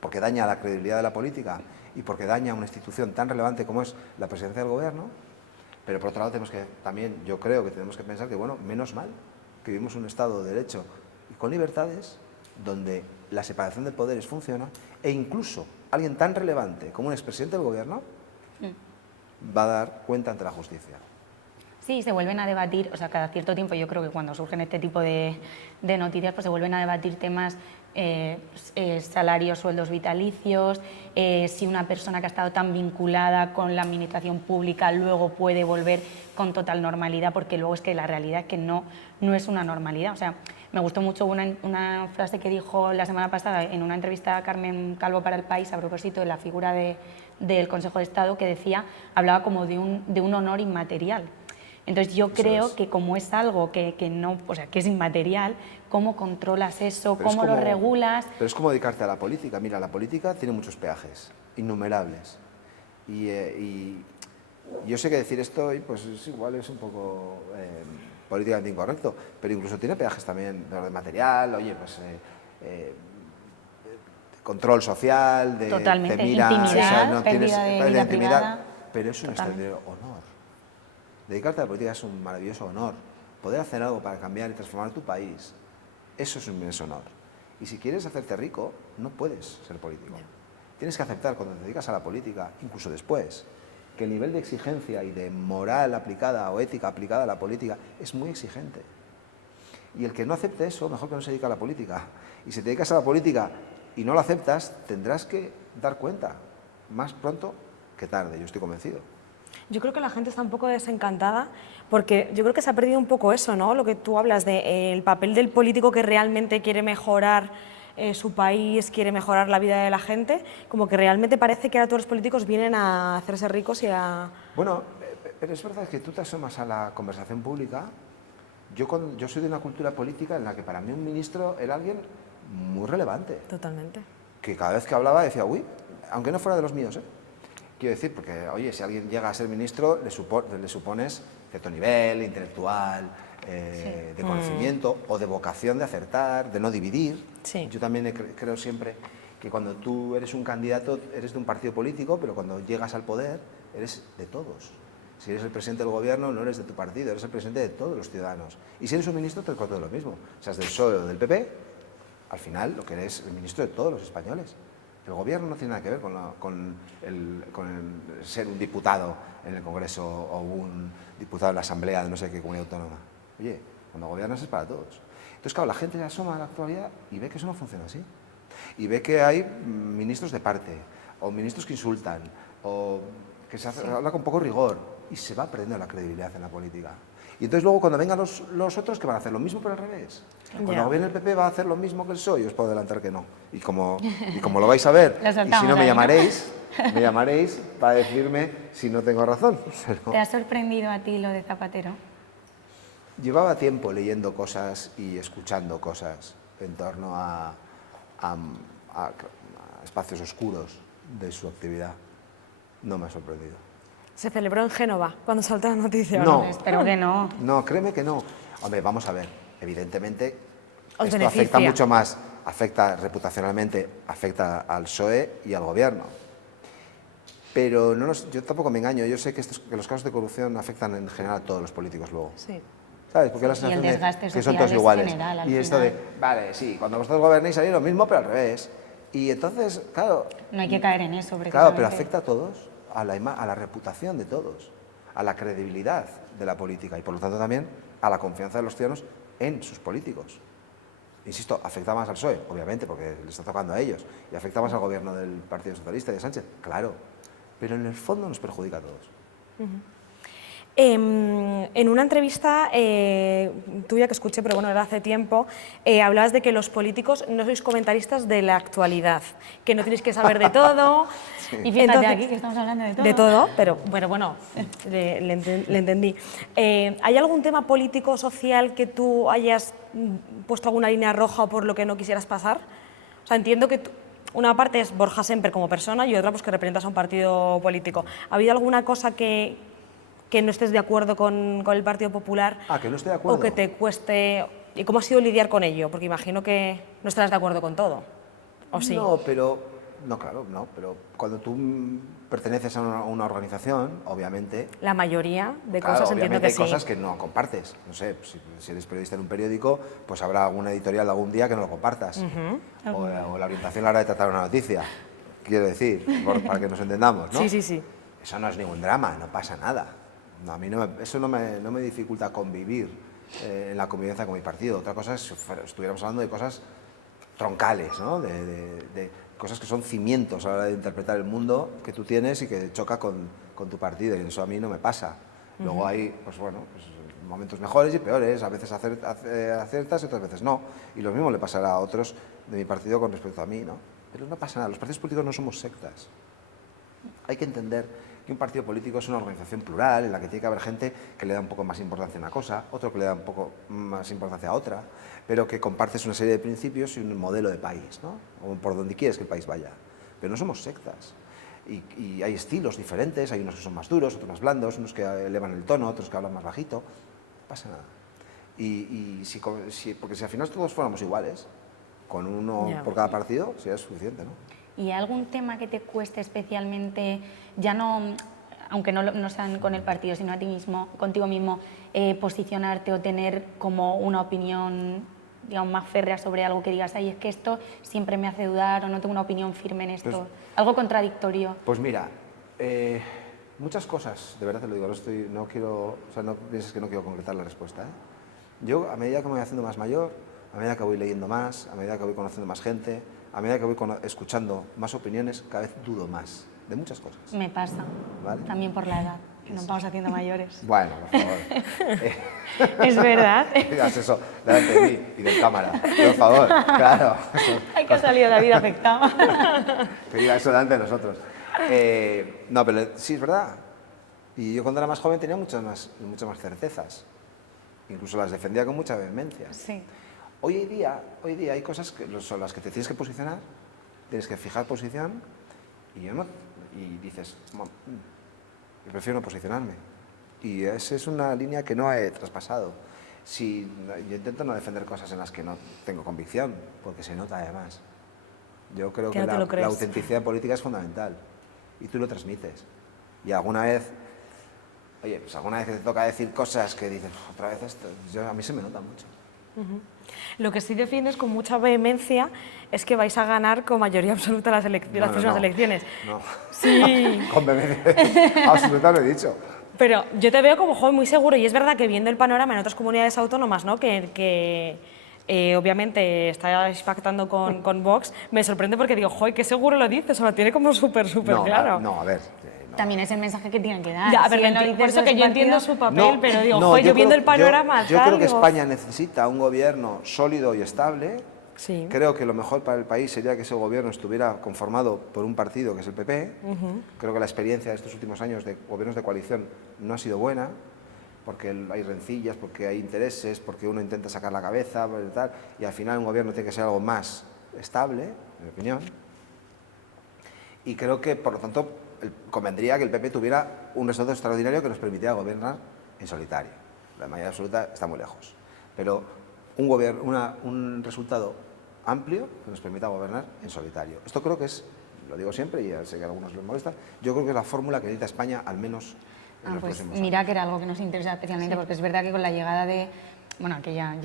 porque daña la credibilidad de la política y porque daña una institución tan relevante como es la presidencia del gobierno. Pero por otro lado yo creo que tenemos que pensar que, bueno, menos mal que vivimos un Estado de Derecho y con libertades donde la separación de poderes funciona e incluso alguien tan relevante como un expresidente del gobierno va a dar cuenta ante la justicia. Sí, se vuelven a debatir, o sea, cada cierto tiempo yo creo que cuando surgen este tipo de noticias pues se vuelven a debatir temas, salarios, sueldos vitalicios, si una persona que ha estado tan vinculada con la administración pública luego puede volver con total normalidad, porque luego es que la realidad es que no es una normalidad. O sea, me gustó mucho una frase que dijo la semana pasada en una entrevista a Carmen Calvo para El País a propósito de la figura del Consejo de Estado, que decía, hablaba como de un honor inmaterial. Entonces yo creo que como es algo que no, o sea, que es inmaterial, ¿cómo controlas eso? ¿Cómo lo regulas? Pero es como dedicarte a la política. Mira, la política tiene muchos peajes, innumerables. Y yo sé que decir esto pues igual es un poco políticamente incorrecto, pero incluso tiene peajes también de orden material, oye, pues control social, de totalmente, te mira, intimidad, pérdida de vida privada. Pero es un extraordinario honor. Dedicarte a la política es un maravilloso honor. Poder hacer algo para cambiar y transformar tu país, eso es un inmenso honor. Y si quieres hacerte rico, no puedes ser político. Tienes que aceptar cuando te dedicas a la política, incluso después, que el nivel de exigencia y de moral aplicada o ética aplicada a la política es muy exigente. Y el que no acepte eso, mejor que no se dedique a la política. Y si te dedicas a la política y no lo aceptas, tendrás que dar cuenta, más pronto que tarde, yo estoy convencido. Yo creo que la gente está un poco desencantada porque yo creo que se ha perdido un poco eso, ¿no? Lo que tú hablas del papel del político que realmente quiere mejorar su país, quiere mejorar la vida de la gente, como que realmente parece que ahora todos los políticos vienen a hacerse ricos y a... Bueno, pero es verdad que tú te asomas a la conversación pública. Yo soy de una cultura política en la que para mí un ministro era alguien muy relevante. Totalmente. Que cada vez que hablaba decía, uy, aunque no fuera de los míos, Quiero decir, porque, oye, si alguien llega a ser ministro, le supones cierto nivel intelectual, de conocimiento o de vocación de acertar, de no dividir. Sí. Yo también creo siempre que cuando tú eres un candidato, eres de un partido político, pero cuando llegas al poder, eres de todos. Si eres el presidente del gobierno, no eres de tu partido, eres el presidente de todos los ciudadanos. Y si eres un ministro, te trata de lo mismo. Seas del PSOE o del PP, al final lo que eres el ministro de todos los españoles. El gobierno no tiene nada que ver con el ser un diputado en el Congreso o un diputado en la Asamblea de no sé qué comunidad autónoma. Oye, cuando gobiernas es para todos. Entonces, claro, la gente se asoma a la actualidad y ve que eso no funciona así. Y ve que hay ministros de parte, o ministros que insultan, o que se habla con poco rigor, y se va perdiendo la credibilidad en la política. Y entonces luego cuando vengan los otros, que van a hacer lo mismo pero al revés. Cuando gobierne el PP va a hacer lo mismo que el PSOE, y os puedo adelantar que no. Y como lo vais a ver, y si no me llamaréis para decirme si no tengo razón. Pero... ¿Te ha sorprendido a ti lo de Zapatero? Llevaba tiempo leyendo cosas y escuchando cosas en torno a espacios oscuros de su actividad. No me ha sorprendido. Se celebró en Génova cuando saltó la noticia. No, espero que no. No, créeme que no. Hombre, vamos a ver. Evidentemente, Os esto beneficia. afecta mucho más, afecta reputacionalmente, afecta al PSOE y al gobierno. Pero yo tampoco me engaño. Yo sé que los casos de corrupción afectan en general a todos los políticos luego. Sí. ¿Sabes? Porque la Y el sensación desgaste que son social todos es iguales. general, al Y esto final. de, vale, sí, cuando vosotros gobernéis salís lo mismo, pero al revés. Y entonces, claro... No hay que caer en eso, precisamente. Claro, pero afecta a todos, a la reputación de todos, a la credibilidad de la política y, por lo tanto, también a la confianza de los ciudadanos en sus políticos. Insisto, afecta más al PSOE, obviamente, porque le está tocando a ellos, y afecta más al gobierno del Partido Socialista y de Sánchez, claro, pero en el fondo nos perjudica a todos. En una entrevista tuya que escuché, pero bueno, era hace tiempo, hablabas de que los políticos no sois comentaristas de la actualidad, que no tenéis que saber de todo. Y fíjate aquí que estamos hablando de todo. De todo, pero bueno, le entendí. ¿Hay algún tema político, social que tú hayas puesto alguna línea roja o por lo que no quisieras pasar? O sea, entiendo que una parte es Borja Semper como persona y otra pues que representas a un partido político. ¿Ha habido alguna cosa que no estés de acuerdo con el Partido Popular? Que no estoy de acuerdo. O que te cueste... ¿Y cómo ha sido lidiar con ello? Porque imagino que no estarás de acuerdo con todo, ¿o sí? No, pero... No, claro, no, pero cuando tú perteneces a una organización, obviamente... La mayoría de claro, cosas entiendo que hay sí. cosas que no compartes. No sé, si eres periodista en un periódico, pues habrá alguna editorial algún día que no lo compartas. O la orientación a la hora de tratar una noticia, quiero decir, para que nos entendamos, ¿no? Sí. Eso no es ningún drama, no pasa nada. No, a mí eso no me dificulta convivir en la convivencia con mi partido. Otra cosa es si estuviéramos hablando de cosas troncales, ¿no? De cosas que son cimientos a la hora de interpretar el mundo que tú tienes y que choca con tu partido, y eso a mí no me pasa. Luego hay, pues bueno, momentos mejores y peores, a veces aciertas y otras veces no, y lo mismo le pasará a otros de mi partido con respecto a mí, ¿no? Pero no pasa nada, los partidos políticos no somos sectas. Hay que entender que un partido político es una organización plural en la que tiene que haber gente que le da un poco más importancia a una cosa, otro que le da un poco más importancia a otra, pero que compartes una serie de principios y un modelo de país, ¿no? O por donde quieres que el país vaya. Pero no somos sectas. Y hay estilos diferentes, hay unos que son más duros, otros más blandos, unos que elevan el tono, otros que hablan más bajito. No pasa nada. Porque si al final todos fuéramos iguales, con uno por cada partido, sería suficiente, ¿no? ¿Y algún tema que te cueste especialmente, ya no, aunque no sean con el partido, sino a ti mismo, contigo mismo, posicionarte o tener como una opinión, digamos, más férrea sobre algo que digas, ay, es que esto siempre me hace dudar o no tengo una opinión firme en esto? Pues, algo contradictorio. Pues mira, muchas cosas, de verdad te lo digo, no pienses que no quiero concretar la respuesta, ¿eh? Yo, a medida que me voy haciendo más mayor, a medida que voy leyendo más, a medida que voy conociendo más gente, a medida que voy escuchando más opiniones, cada vez dudo más de muchas cosas. Me pasa, ¿vale? También por la edad, que nos vamos haciendo mayores. Bueno, por favor. Es verdad. Digas eso delante de mí y del cámara, por favor, claro. Hay que ha salido David afectado. Que diga eso delante de nosotros. No, pero sí, es verdad. Y yo cuando era más joven tenía muchas más certezas. Incluso las defendía con mucha vehemencia. Sí. Hoy día hay cosas que son las que te tienes que posicionar, tienes que fijar posición y dices, yo prefiero no posicionarme. Y esa es una línea que no he traspasado. Yo intento no defender cosas en las que no tengo convicción, porque se nota además. Yo creo que la autenticidad política es fundamental y tú lo transmites. Y alguna vez que te toca decir cosas que dices, otra vez esto, a mí se me nota mucho. Lo que sí defiendes con mucha vehemencia es que vais a ganar con mayoría absoluta las próximas elecciones. No, sí. Con vehemencia absoluta lo he dicho. Pero yo te veo como joven muy seguro y es verdad que viendo el panorama en otras comunidades autónomas, ¿no? que obviamente estáis pactando con Vox, me sorprende porque digo, joder, qué seguro lo dices, o lo tiene como súper claro. No, a ver. También es el mensaje que tienen que dar. Ya, pero por eso que yo entiendo su papel, pero digo, yo viendo el panorama... Yo creo que España necesita un gobierno sólido y estable. Sí. Creo que lo mejor para el país sería que ese gobierno estuviera conformado por un partido que es el PP. Creo que la experiencia de estos últimos años de gobiernos de coalición no ha sido buena, porque hay rencillas, porque hay intereses, porque uno intenta sacar la cabeza, y al final un gobierno tiene que ser algo más estable, en mi opinión. Y creo que, por lo tanto, convendría que el PP tuviera un resultado extraordinario que nos permitiera gobernar en solitario. La mayoría absoluta está muy lejos. Pero un resultado amplio que nos permita gobernar en solitario. Esto creo que es, lo digo siempre y ya sé que a algunos les molesta, yo creo que es la fórmula que necesita España, al menos en los próximos años. Mira que era algo que nos interesa especialmente, porque es verdad que con la llegada de, que ya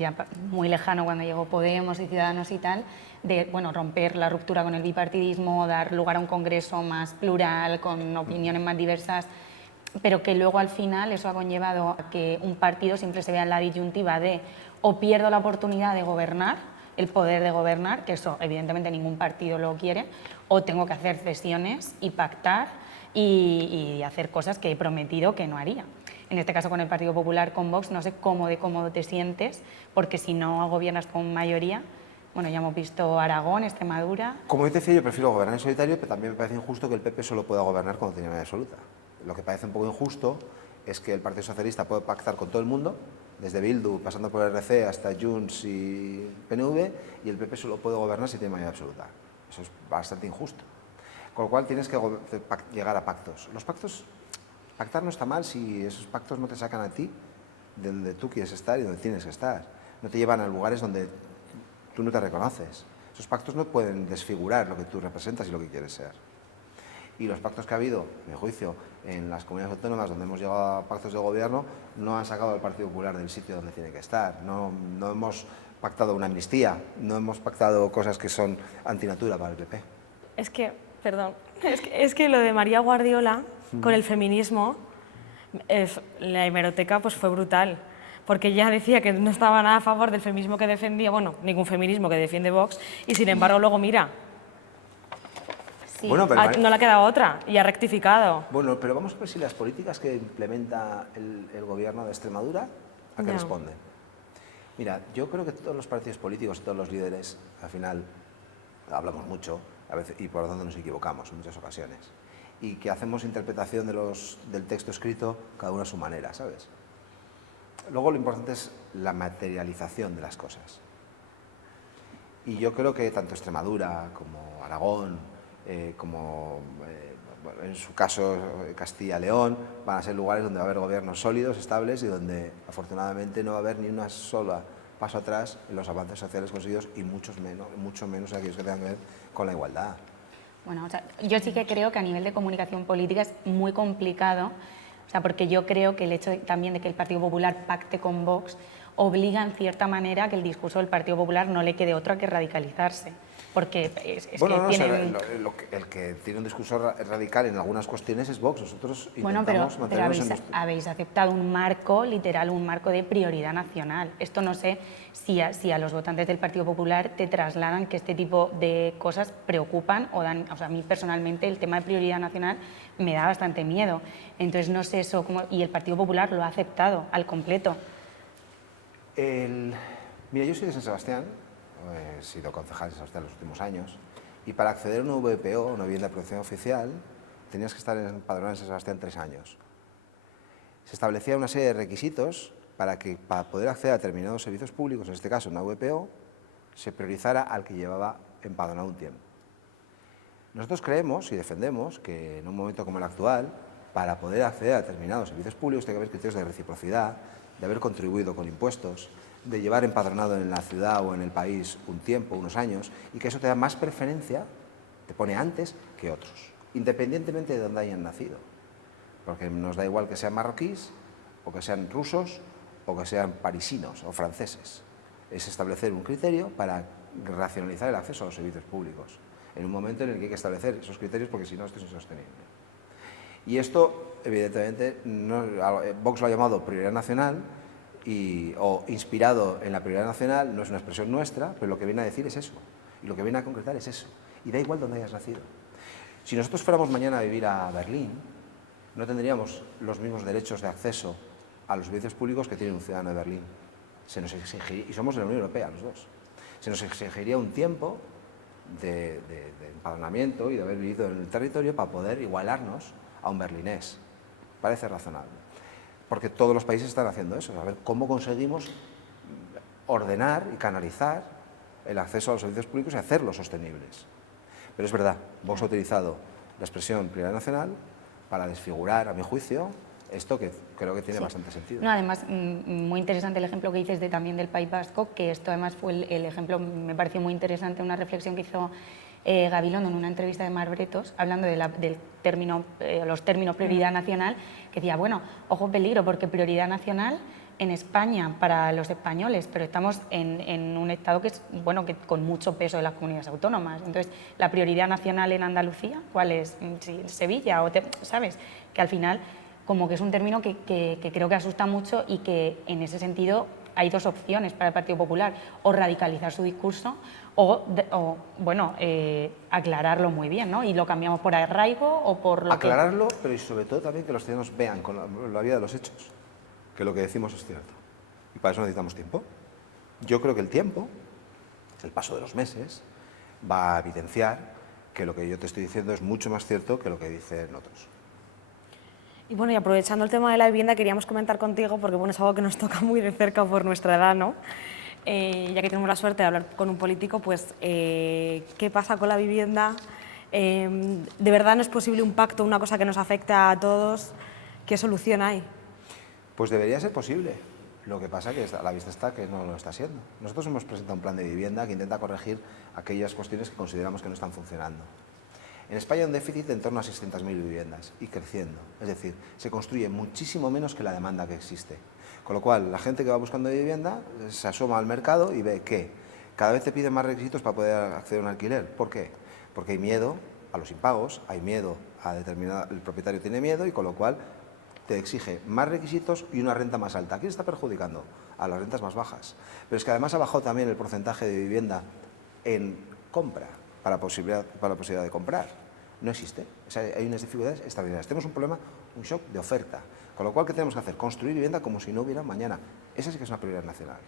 muy lejano cuando llegó Podemos y Ciudadanos y tal, de romper la ruptura con el bipartidismo, dar lugar a un congreso más plural, con opiniones más diversas, pero que luego al final eso ha conllevado a que un partido siempre se vea en la disyuntiva de o pierdo la oportunidad de gobernar, el poder de gobernar, que eso evidentemente ningún partido lo quiere, o tengo que hacer cesiones y pactar y hacer cosas que he prometido que no haría. en este caso con el Partido Popular, con Vox, no sé cómo de cómodo te sientes, porque si no gobiernas con mayoría, bueno, ya hemos visto Aragón, Extremadura. Como yo te decía, yo prefiero gobernar en solitario, pero también me parece injusto que el PP solo pueda gobernar cuando tiene mayoría absoluta. Lo que parece un poco injusto es que el Partido Socialista puede pactar con todo el mundo, desde Bildu, pasando por RC hasta Junts y PNV, y el PP solo puede gobernar si tiene mayoría absoluta. Eso es bastante injusto. Con lo cual tienes que llegar a pactos. Pactar no está mal si esos pactos no te sacan a ti de donde tú quieres estar y donde tienes que estar. No te llevan a lugares donde tú no te reconoces. Esos pactos no pueden desfigurar lo que tú representas y lo que quieres ser. Y los pactos que ha habido, a mi juicio, en las comunidades autónomas donde hemos llegado a pactos de gobierno, no han sacado al Partido Popular del sitio donde tiene que estar. No hemos pactado una amnistía, no hemos pactado cosas que son antinatura para el PP. Es que, perdón, es que lo de María Guardiola con el feminismo, la hemeroteca pues fue brutal, porque ella decía que no estaba nada a favor del feminismo que defendía, bueno, ningún feminismo que defiende Vox, y sin embargo luego mira, Sí. Bueno, pero no le ha quedado otra y ha rectificado. Bueno, pero vamos a ver si las políticas que implementa el gobierno de Extremadura, ¿a qué Ya. responden? Mira, yo creo que todos los partidos políticos, todos los líderes, al final hablamos mucho a veces, y por lo tanto nos equivocamos en muchas ocasiones. Y que hacemos interpretación del texto escrito cada uno a su manera, ¿sabes? Luego lo importante es la materialización de las cosas. Y yo creo que tanto Extremadura como Aragón, en su caso Castilla-León, van a ser lugares donde va a haber gobiernos sólidos, estables y donde afortunadamente no va a haber ni una sola paso atrás en los avances sociales conseguidos y mucho menos aquellos que tengan que ver con la igualdad. Bueno, o sea, yo sí que creo que a nivel de comunicación política es muy complicado, o sea, porque yo creo que el hecho también de que el Partido Popular pacte con Vox obliga en cierta manera a que el discurso del Partido Popular no le quede otra que radicalizarse. Porque es Bueno, que no, tienen... el que tiene un discurso radical en algunas cuestiones es Vox. Nosotros Bueno, pero intentamos mantenernos en habéis aceptado un marco, literal, un marco de prioridad nacional. Esto no sé si a los votantes del Partido Popular te trasladan que este tipo de cosas preocupan o dan... O sea, a mí personalmente el tema de prioridad nacional me da bastante miedo. Entonces no sé eso cómo... Y el Partido Popular lo ha aceptado al completo. Mira, yo soy de San Sebastián, he sido concejal de San Sebastián los últimos años, y para acceder a una VPO, una vivienda de protección oficial, tenías que estar empadronado en San Sebastián 3 años. Se establecía una serie de requisitos para poder acceder a determinados servicios públicos, en este caso una VPO, se priorizara al que llevaba empadronado un tiempo. Nosotros creemos y defendemos que en un momento como el actual, para poder acceder a determinados servicios públicos tiene que haber criterios de reciprocidad, de haber contribuido con impuestos, de llevar empadronado en la ciudad o en el país un tiempo, unos años, y que eso te da más preferencia, te pone antes que otros, independientemente de dónde hayan nacido. Porque nos da igual que sean marroquíes, o que sean rusos, o que sean parisinos o franceses. Es establecer un criterio para racionalizar el acceso a los servicios públicos, en un momento en el que hay que establecer esos criterios porque si no esto es insostenible. Y esto, evidentemente, Vox lo ha llamado prioridad nacional, o inspirado en la prioridad nacional, no es una expresión nuestra, pero lo que viene a decir es eso, y lo que viene a concretar es eso, y da igual dónde hayas nacido. Si nosotros fuéramos mañana a vivir a Berlín, no tendríamos los mismos derechos de acceso a los servicios públicos que tiene un ciudadano de Berlín. Se nos exigiría, y somos de la Unión Europea los dos, se nos exigiría un tiempo de empadronamiento y de haber vivido en el territorio para poder igualarnos a un berlinés. Parece razonable. Porque todos los países están haciendo eso, a ver cómo conseguimos ordenar y canalizar el acceso a los servicios públicos y hacerlos sostenibles. Pero es verdad, Vox ha utilizado la expresión prioridad nacional para desfigurar, a mi juicio, esto que creo que tiene bastante sentido. No, además, muy interesante el ejemplo que dices también del País Vasco, que esto además fue el ejemplo, me pareció muy interesante, una reflexión que hizo Gabilondo en una entrevista de Mar Bretos, hablando de los términos prioridad nacional, que decía, bueno, ojo peligro, porque prioridad nacional en España para los españoles, pero estamos en un estado que es, bueno, que con mucho peso de las comunidades autónomas. Entonces, la prioridad nacional en Andalucía, ¿cuál es? Sevilla, ¿sabes? Que al final como que es un término que creo que asusta mucho y que en ese sentido hay dos opciones para el Partido Popular, o radicalizar su discurso o aclararlo muy bien, ¿no? Y lo cambiamos por arraigo o por lo aclararlo, pero y sobre todo también que los ciudadanos vean con la vía de los hechos que lo que decimos es cierto. Y para eso necesitamos tiempo. Yo creo que el tiempo, el paso de los meses, va a evidenciar que lo que yo te estoy diciendo es mucho más cierto que lo que dicen otros. Y bueno, y aprovechando el tema de la vivienda, queríamos comentar contigo, porque bueno, es algo que nos toca muy de cerca por nuestra edad, ¿no? Ya que tenemos la suerte de hablar con un político, pues, ¿qué pasa con la vivienda? ¿De verdad no es posible un pacto, una cosa que nos afecta a todos? ¿Qué solución hay? Pues debería ser posible. Lo que pasa que a la vista está que no lo está siendo. Nosotros hemos presentado un plan de vivienda que intenta corregir aquellas cuestiones que consideramos que no están funcionando. En España hay un déficit de en torno a 600.000 viviendas y creciendo. Es decir, se construye muchísimo menos que la demanda que existe. Con lo cual, la gente que va buscando vivienda se asoma al mercado y ve que cada vez te piden más requisitos para poder acceder a un alquiler. ¿Por qué? Porque hay miedo a los impagos, hay miedo a determinada... El propietario tiene miedo y con lo cual te exige más requisitos y una renta más alta. ¿A quién está perjudicando? A las rentas más bajas. Pero es que además ha bajado también el porcentaje de vivienda en compra para la posibilidad de comprar. No existe. O sea, hay unas dificultades extraordinarias. Tenemos un problema, un shock de oferta. Con lo cual, ¿qué tenemos que hacer? Construir vivienda como si no hubiera mañana. Esa sí que es una prioridad nacional.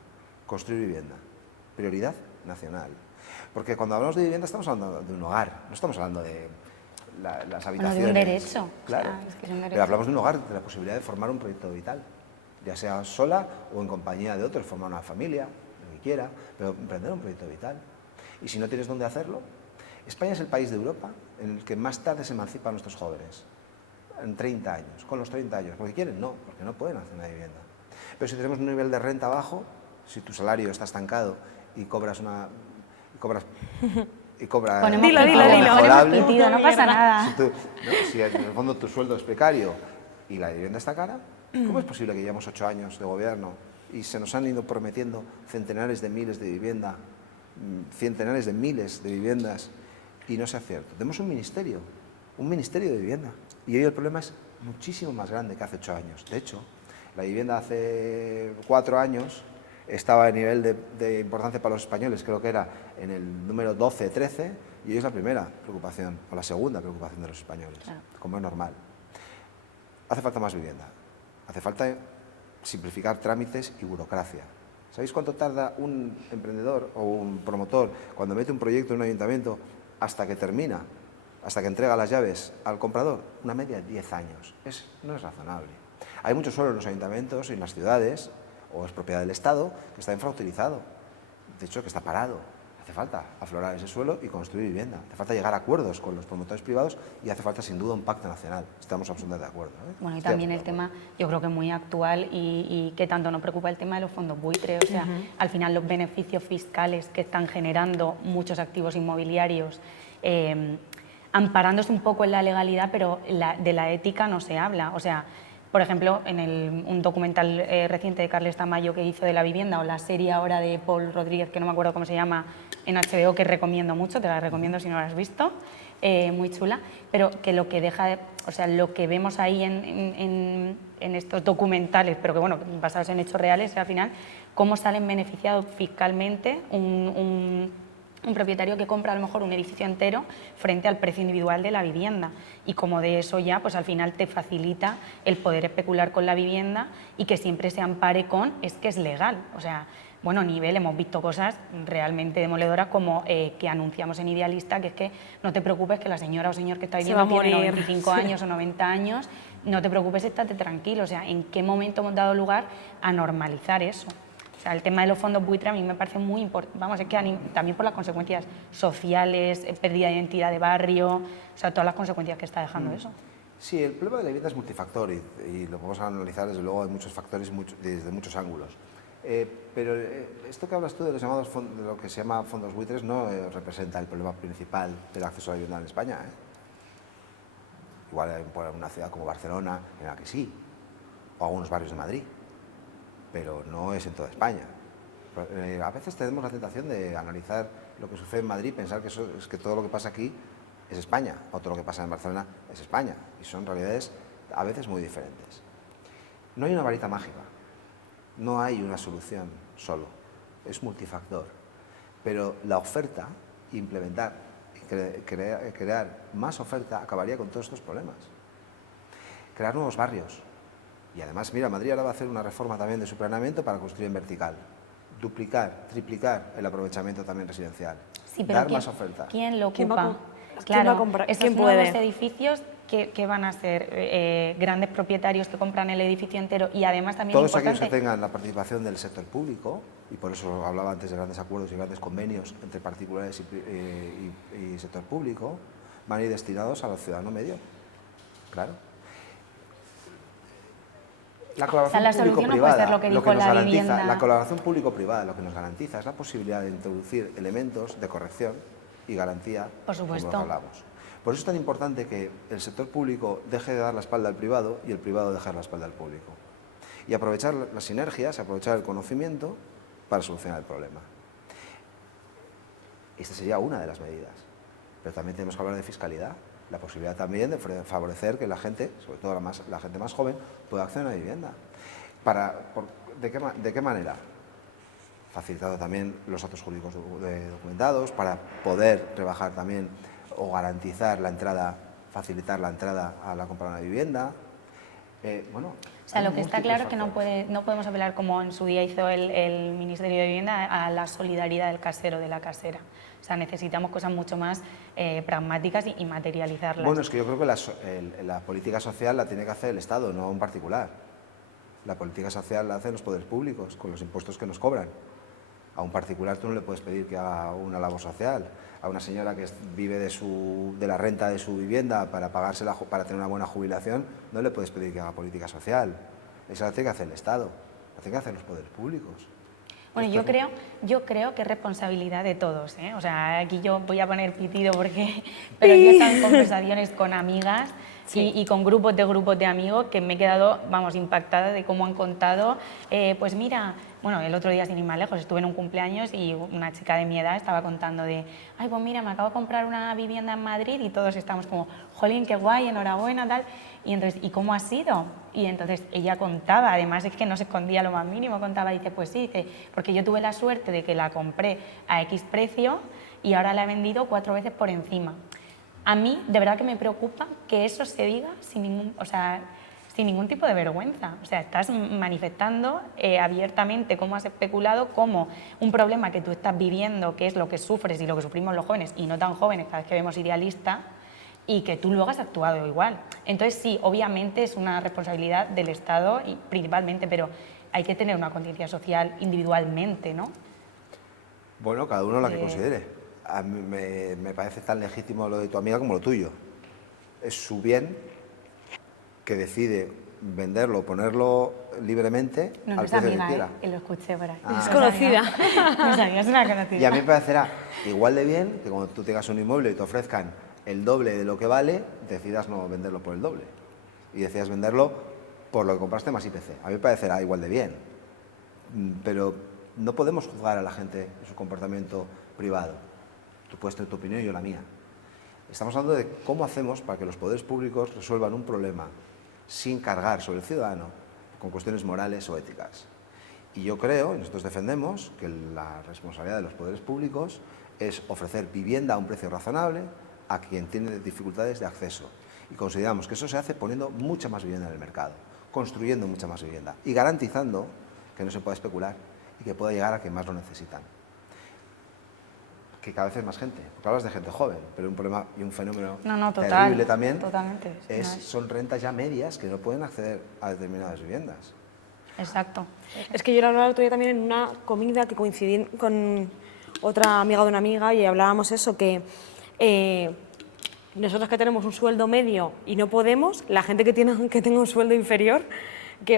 Construir vivienda. Prioridad nacional. Porque cuando hablamos de vivienda estamos hablando de un hogar, no estamos hablando de las habitaciones. de un derecho. Claro. O sea, es que es un derecho. Pero hablamos de un hogar, de la posibilidad de formar un proyecto vital. Ya sea sola o en compañía de otros, formar una familia, lo que quiera, pero emprender un proyecto vital. Y si no tienes dónde hacerlo, España es el país de Europa en el que más tarde se emancipan nuestros jóvenes, en 30 años, con los 30 años, porque quieren, no, porque no pueden hacer una vivienda. Pero si tenemos un nivel de renta bajo, si tu salario está estancado y cobras Ponemos no pasa nada. Si en el fondo tu sueldo es precario y la vivienda está cara, ¿cómo es posible que llevamos 8 años de gobierno y se nos han ido prometiendo centenares de miles de vivienda, centenares de miles de viviendas y no sea cierto? Tenemos un ministerio de vivienda y hoy el problema es muchísimo más grande que hace 8 años. De hecho, la vivienda hace 4 años estaba a nivel de importancia para los españoles, creo que era en el número 12, 13, y hoy es la primera preocupación, o la segunda preocupación de los españoles, claro, como es normal. Hace falta más vivienda, hace falta simplificar trámites y burocracia. ¿Sabéis cuánto tarda un emprendedor o un promotor cuando mete un proyecto en un ayuntamiento hasta que termina, hasta que entrega las llaves al comprador? Una media de 10 años. No es razonable. Hay mucho suelo en los ayuntamientos y en las ciudades, o es propiedad del Estado, que está infrautilizado. De hecho, que está parado. Hace falta aflorar ese suelo y construir vivienda. Hace falta llegar a acuerdos con los promotores privados y hace falta, sin duda, un pacto nacional. Estamos absolutamente de acuerdo, ¿eh? Bueno, y también el tema, yo creo que muy actual y que tanto nos preocupa el tema de los fondos buitre. O sea, al final los beneficios fiscales que están generando muchos activos inmobiliarios, amparándose un poco en la legalidad, pero de la ética no se habla. O sea, por ejemplo, en un documental reciente de Carles Tamayo que hizo de la vivienda, o la serie ahora de Paul Rodríguez, que no me acuerdo cómo se llama, en HBO, que recomiendo mucho, te la recomiendo si no la has visto, muy chula, pero que lo que deja, o sea, lo que vemos ahí en estos documentales, pero que bueno, basados en hechos reales, al final, cómo salen beneficiados fiscalmente un propietario que compra a lo mejor un edificio entero frente al precio individual de la vivienda, y como de eso ya pues al final te facilita el poder especular con la vivienda y que siempre se ampare con es que es legal. O sea, bueno, a nivel hemos visto cosas realmente demoledoras como que anunciamos en Idealista, que es que no te preocupes, que la señora o señor que está viviendo tiene 95 años o 90 años, no te preocupes, estate tranquilo. O sea, ¿en qué momento hemos dado lugar a normalizar eso? O sea, el tema de los fondos buitre a mí me parece muy importante. Vamos, es que también por las consecuencias sociales, pérdida de identidad de barrio, o sea, todas las consecuencias que está dejando eso. Sí, el problema de la vivienda es multifactor y lo podemos analizar, desde luego, hay muchos factores desde muchos ángulos. Pero esto que hablas tú de los llamados de lo que se llama fondos buitres no representa el problema principal del acceso a la vivienda en España, ¿eh? Igual en una ciudad como Barcelona, en la que sí, o algunos barrios de Madrid, pero no es en toda España. A veces tenemos la tentación de analizar lo que sucede en Madrid, pensar que todo lo que pasa aquí es España, o todo lo que pasa en Barcelona es España, y son realidades a veces muy diferentes. No hay una varita mágica, no hay una solución solo, es multifactor. Pero la oferta, implementar, crear más oferta acabaría con todos estos problemas. Crear nuevos barrios. Y además, mira, Madrid ahora va a hacer una reforma también de su planeamiento para construir en vertical. Duplicar, triplicar el aprovechamiento también residencial. Sí, pero dar más oferta. ¿Quién lo ¿Quién ocupa? va a Claro, ¿quién va a comprar? estos ¿Quién nuevos puede? edificios, ¿qué van a ser? Grandes propietarios que compran el edificio entero y además también Todos aquellos importante... que tengan la participación del sector público, y por eso hablaba antes de grandes acuerdos y grandes convenios entre particulares y sector público, van a ir destinados al ciudadano medio. Claro. La colaboración la solución no puede ser lo que dijo nos la garantiza, vivienda. la colaboración público-privada lo que nos garantiza es la posibilidad de introducir elementos de corrección y garantía, Por supuesto. como hablamos. Por eso es tan importante que el sector público deje de dar la espalda al privado y el privado deje de dar la espalda al público. Y aprovechar las sinergias, aprovechar el conocimiento para solucionar el problema. Esta sería una de las medidas. Pero también tenemos que hablar de fiscalidad, la posibilidad también de favorecer que la gente, sobre todo la gente más joven, pueda acceder a la vivienda. ¿De qué manera? Facilitando también los actos jurídicos documentados para poder rebajar también o garantizar la entrada, facilitar la entrada a la compra de una vivienda. O sea, lo que está claro es que no podemos apelar, como en su día hizo el Ministerio de Vivienda, a la solidaridad del casero, de la casera. O sea, necesitamos cosas mucho más pragmáticas y materializarlas. Bueno, es que yo creo que la política social la tiene que hacer el Estado, no un particular. La política social la hacen los poderes públicos, con los impuestos que nos cobran. A un particular tú no le puedes pedir que haga una labor social. A una señora que vive de la renta de su vivienda para tener una buena jubilación, no le puedes pedir que haga política social. Esa la tiene que hacer el Estado, la tiene que hacer los poderes públicos. Bueno, yo creo que es responsabilidad de todos, ¿eh? O sea, aquí yo voy a poner pitido pero yo he estado en conversaciones con amigas y con grupos de amigos que me he quedado, vamos, impactada de cómo han contado. Pues mira, bueno, el otro día, sin ir más lejos, estuve en un cumpleaños y una chica de mi edad estaba contando ay, pues mira, me acabo de comprar una vivienda en Madrid y todos estamos como, jolín, qué guay, enhorabuena, tal. Y entonces, ¿y cómo ha sido? Y entonces ella contaba, además es que no se escondía lo más mínimo, contaba, dice, pues sí, dice, porque yo tuve la suerte de que la compré a X precio y ahora la he vendido 4 veces por encima. A mí, de verdad que me preocupa que eso se diga sin ningún tipo de vergüenza. O sea, estás manifestando abiertamente cómo has especulado, cómo un problema que tú estás viviendo, que es lo que sufres y lo que sufrimos los jóvenes, y no tan jóvenes, cada vez que vemos Idealista, y que tú luego has actuado igual. Entonces, sí, obviamente es una responsabilidad del Estado, y principalmente, pero hay que tener una conciencia social individualmente, ¿no? Bueno, cada uno la que considere. A mí me parece tan legítimo lo de tu amiga como lo tuyo. Es su bien que decide venderlo o ponerlo libremente No, al es precio que amiga, quiera. que lo escuché por ahí. Es conocida. No sabía, es una conocida. Y a mí me parecerá igual de bien que cuando tú tengas un inmueble y te ofrezcan el doble de lo que vale, decidas no venderlo por el doble y decidas venderlo por lo que compraste más IPC. A mí me parecerá igual de bien, pero no podemos juzgar a la gente en su comportamiento privado. Tú puedes tener tu opinión y yo la mía. Estamos hablando de cómo hacemos para que los poderes públicos resuelvan un problema sin cargar sobre el ciudadano con cuestiones morales o éticas. Y yo creo, y nosotros defendemos, que la responsabilidad de los poderes públicos es ofrecer vivienda a un precio razonable a quien tiene dificultades de acceso. Y consideramos que eso se hace poniendo mucha más vivienda en el mercado, construyendo mucha más vivienda y garantizando que no se pueda especular y que pueda llegar a quien más lo necesitan. Que cada vez es más gente, porque hablas de gente joven, pero un problema y un fenómeno terrible también son rentas ya medias que no pueden acceder a determinadas viviendas. Exacto. Es que yo lo hablaba el otro día también en una comida que coincidí con otra amiga de una amiga y hablábamos eso, que nosotros que tenemos un sueldo medio y no podemos, la gente que tenga un sueldo inferior,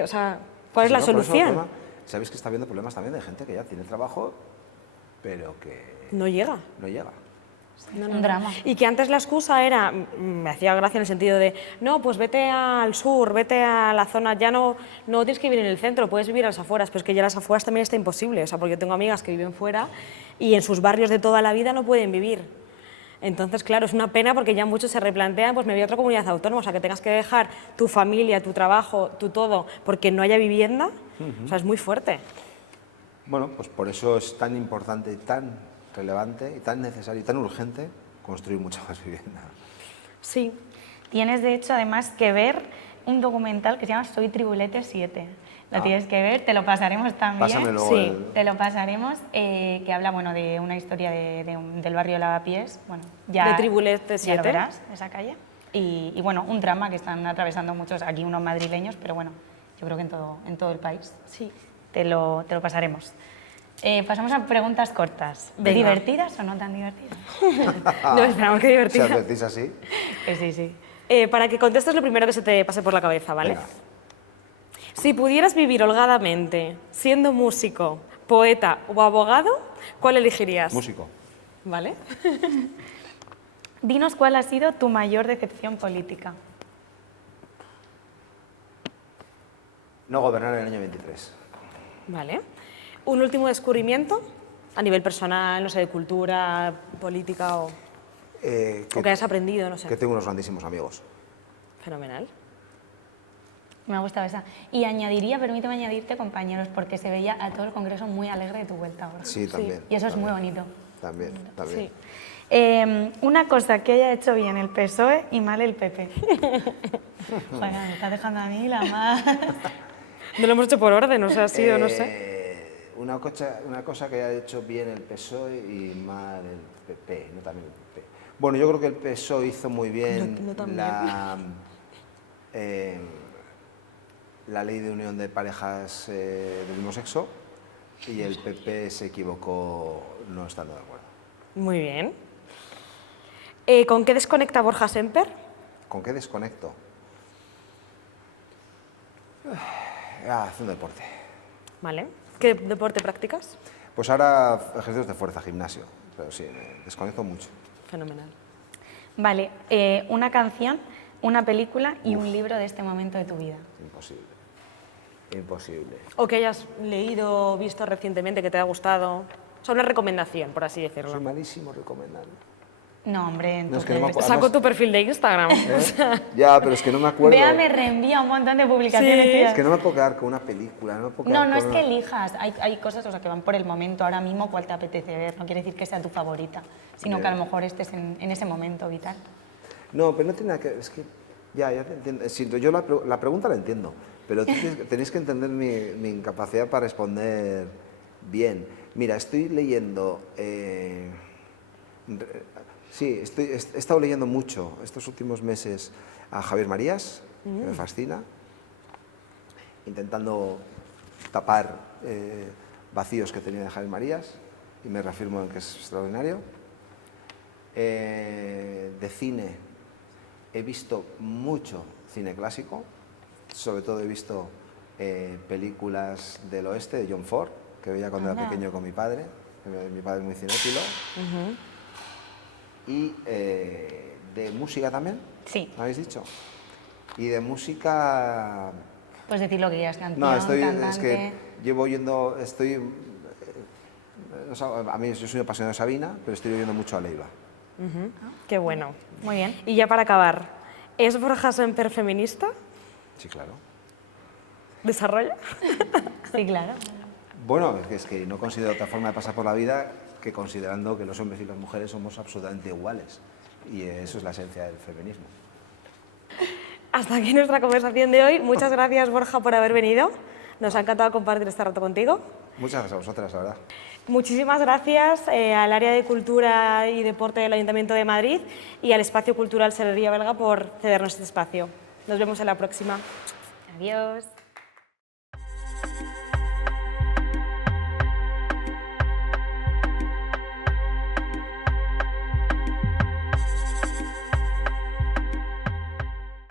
o sea, ¿cuál es la solución? Sabéis que está habiendo problemas también de gente que ya tiene trabajo, pero que no llega. No llega. Un drama. Y que antes la excusa era, me hacía gracia en el sentido de, no, pues vete al sur, vete a la zona, ya no tienes que vivir en el centro, puedes vivir a las afueras, pero es que ya a las afueras también está imposible, o sea, porque yo tengo amigas que viven fuera y en sus barrios de toda la vida no pueden vivir. Entonces, claro, es una pena porque ya muchos se replantean, pues me voy a otra comunidad autónoma, o sea, que tengas que dejar tu familia, tu trabajo, tu todo, porque no haya vivienda, o sea, es muy fuerte. Bueno, pues por eso es tan importante y tan relevante y tan necesario y tan urgente construir mucha más vivienda. Sí. Tienes, de hecho, además que ver un documental que se llama Soy Tribulete 7. Lo tienes que ver, te lo pasaremos también. Pásame luego Sí. Te lo pasaremos, que habla bueno, de una historia del barrio de Lavapiés. Bueno, ya, De Tribulete ya 7. lo verás, esa calle. Y bueno, un drama que están atravesando muchos, aquí unos madrileños, pero bueno, yo creo que en todo el país. Sí. Te lo pasaremos. Pasamos a preguntas cortas. Venga. ¿Divertidas o no tan divertidas? No, esperamos que Si divertida. advertís así, Sí, sí. Para que contestes lo primero que se te pase por la cabeza, ¿vale? venga. Si pudieras vivir holgadamente siendo músico, poeta o abogado, ¿cuál elegirías? Músico. ¿Vale? Dinos cuál ha sido tu mayor decepción política. No gobernar en el año 23. Vale. ¿Un último descubrimiento a nivel personal, no sé, de cultura, política o que hayas aprendido, no sé? Que tengo unos grandísimos amigos. Fenomenal. Me ha gustado esa. Y añadiría, permíteme añadirte, compañeros, porque se veía a todo el Congreso muy alegre de tu vuelta ahora. Sí, también. Y eso es muy también, bonito. También. Sí. Una cosa que haya hecho bien el PSOE y mal el PP. Joder, me estás dejando a mí la más... No lo hemos hecho por orden, o sea, ha sido, no sé. Una cosa que ha hecho bien el PSOE y mal el PP, no también el PP. Bueno, yo creo que el PSOE hizo muy bien No tan la ley de unión de parejas del mismo sexo y el PP se equivocó no estando de acuerdo. Muy bien. ¿Con qué desconecta Borja Semper? ¿Con qué desconecto? Haciendo deporte. Vale. ¿Qué deporte practicas? Pues ahora ejercicios de fuerza, gimnasio, pero sí, me desconecto mucho. Fenomenal. Vale, una canción, una película y un libro de este momento de tu vida. Imposible. Imposible. O que hayas leído o visto recientemente que te haya gustado. O sea, una recomendación, por así decirlo. Soy malísimo recomendando. No, hombre, No, es que no me acuerdo. Saco tu perfil de Instagram. O sea, Ya, pero es que no me acuerdo. Bea me reenvía un montón de publicaciones. Sí. tías. Es que no me puedo quedar con una película. No, me puedo No, quedar no con es una- que elijas, hay cosas o sea, que van por el momento, ahora mismo cuál te apetece ver, no quiere decir que sea tu favorita, sino que a lo mejor estés en ese momento vital. No, pero no tiene nada que... Es que... Ya te entiendo. Siento, yo la pregunta la entiendo, pero tenéis que entender mi incapacidad para responder bien. Mira, estoy leyendo... sí, he estado leyendo mucho estos últimos meses a Javier Marías, que me fascina, intentando tapar vacíos que tenía de Javier Marías, y me reafirmo en que es extraordinario. De cine he visto mucho cine clásico, sobre todo he visto películas del oeste de John Ford, que veía cuando era pequeño con mi padre, mi padre es muy cinéfilo. Y de música también, Sí, ¿me habéis dicho? Y de música... puedes decir lo que quieras, canción, No, es cantante... que llevo oyendo, a mí yo soy apasionado de Sabina, pero estoy oyendo mucho a Leiva. qué bueno. Muy bien. Y ya para acabar, ¿es Borja Semper feminista? Sí, claro. ¿Desarrolla? Sí, claro. Bueno, es que no considero otra forma de pasar por la vida que considerando que los hombres y las mujeres somos absolutamente iguales. Y eso es la esencia del feminismo. Hasta aquí nuestra conversación de hoy. Muchas gracias, Borja, por haber venido. Nos ha encantado compartir este rato contigo. Muchas gracias a vosotras, la verdad. Muchísimas gracias al área de Cultura y Deporte del Ayuntamiento de Madrid y al Espacio Cultural Serrería Belga por cedernos este espacio. Nos vemos en la próxima. Adiós.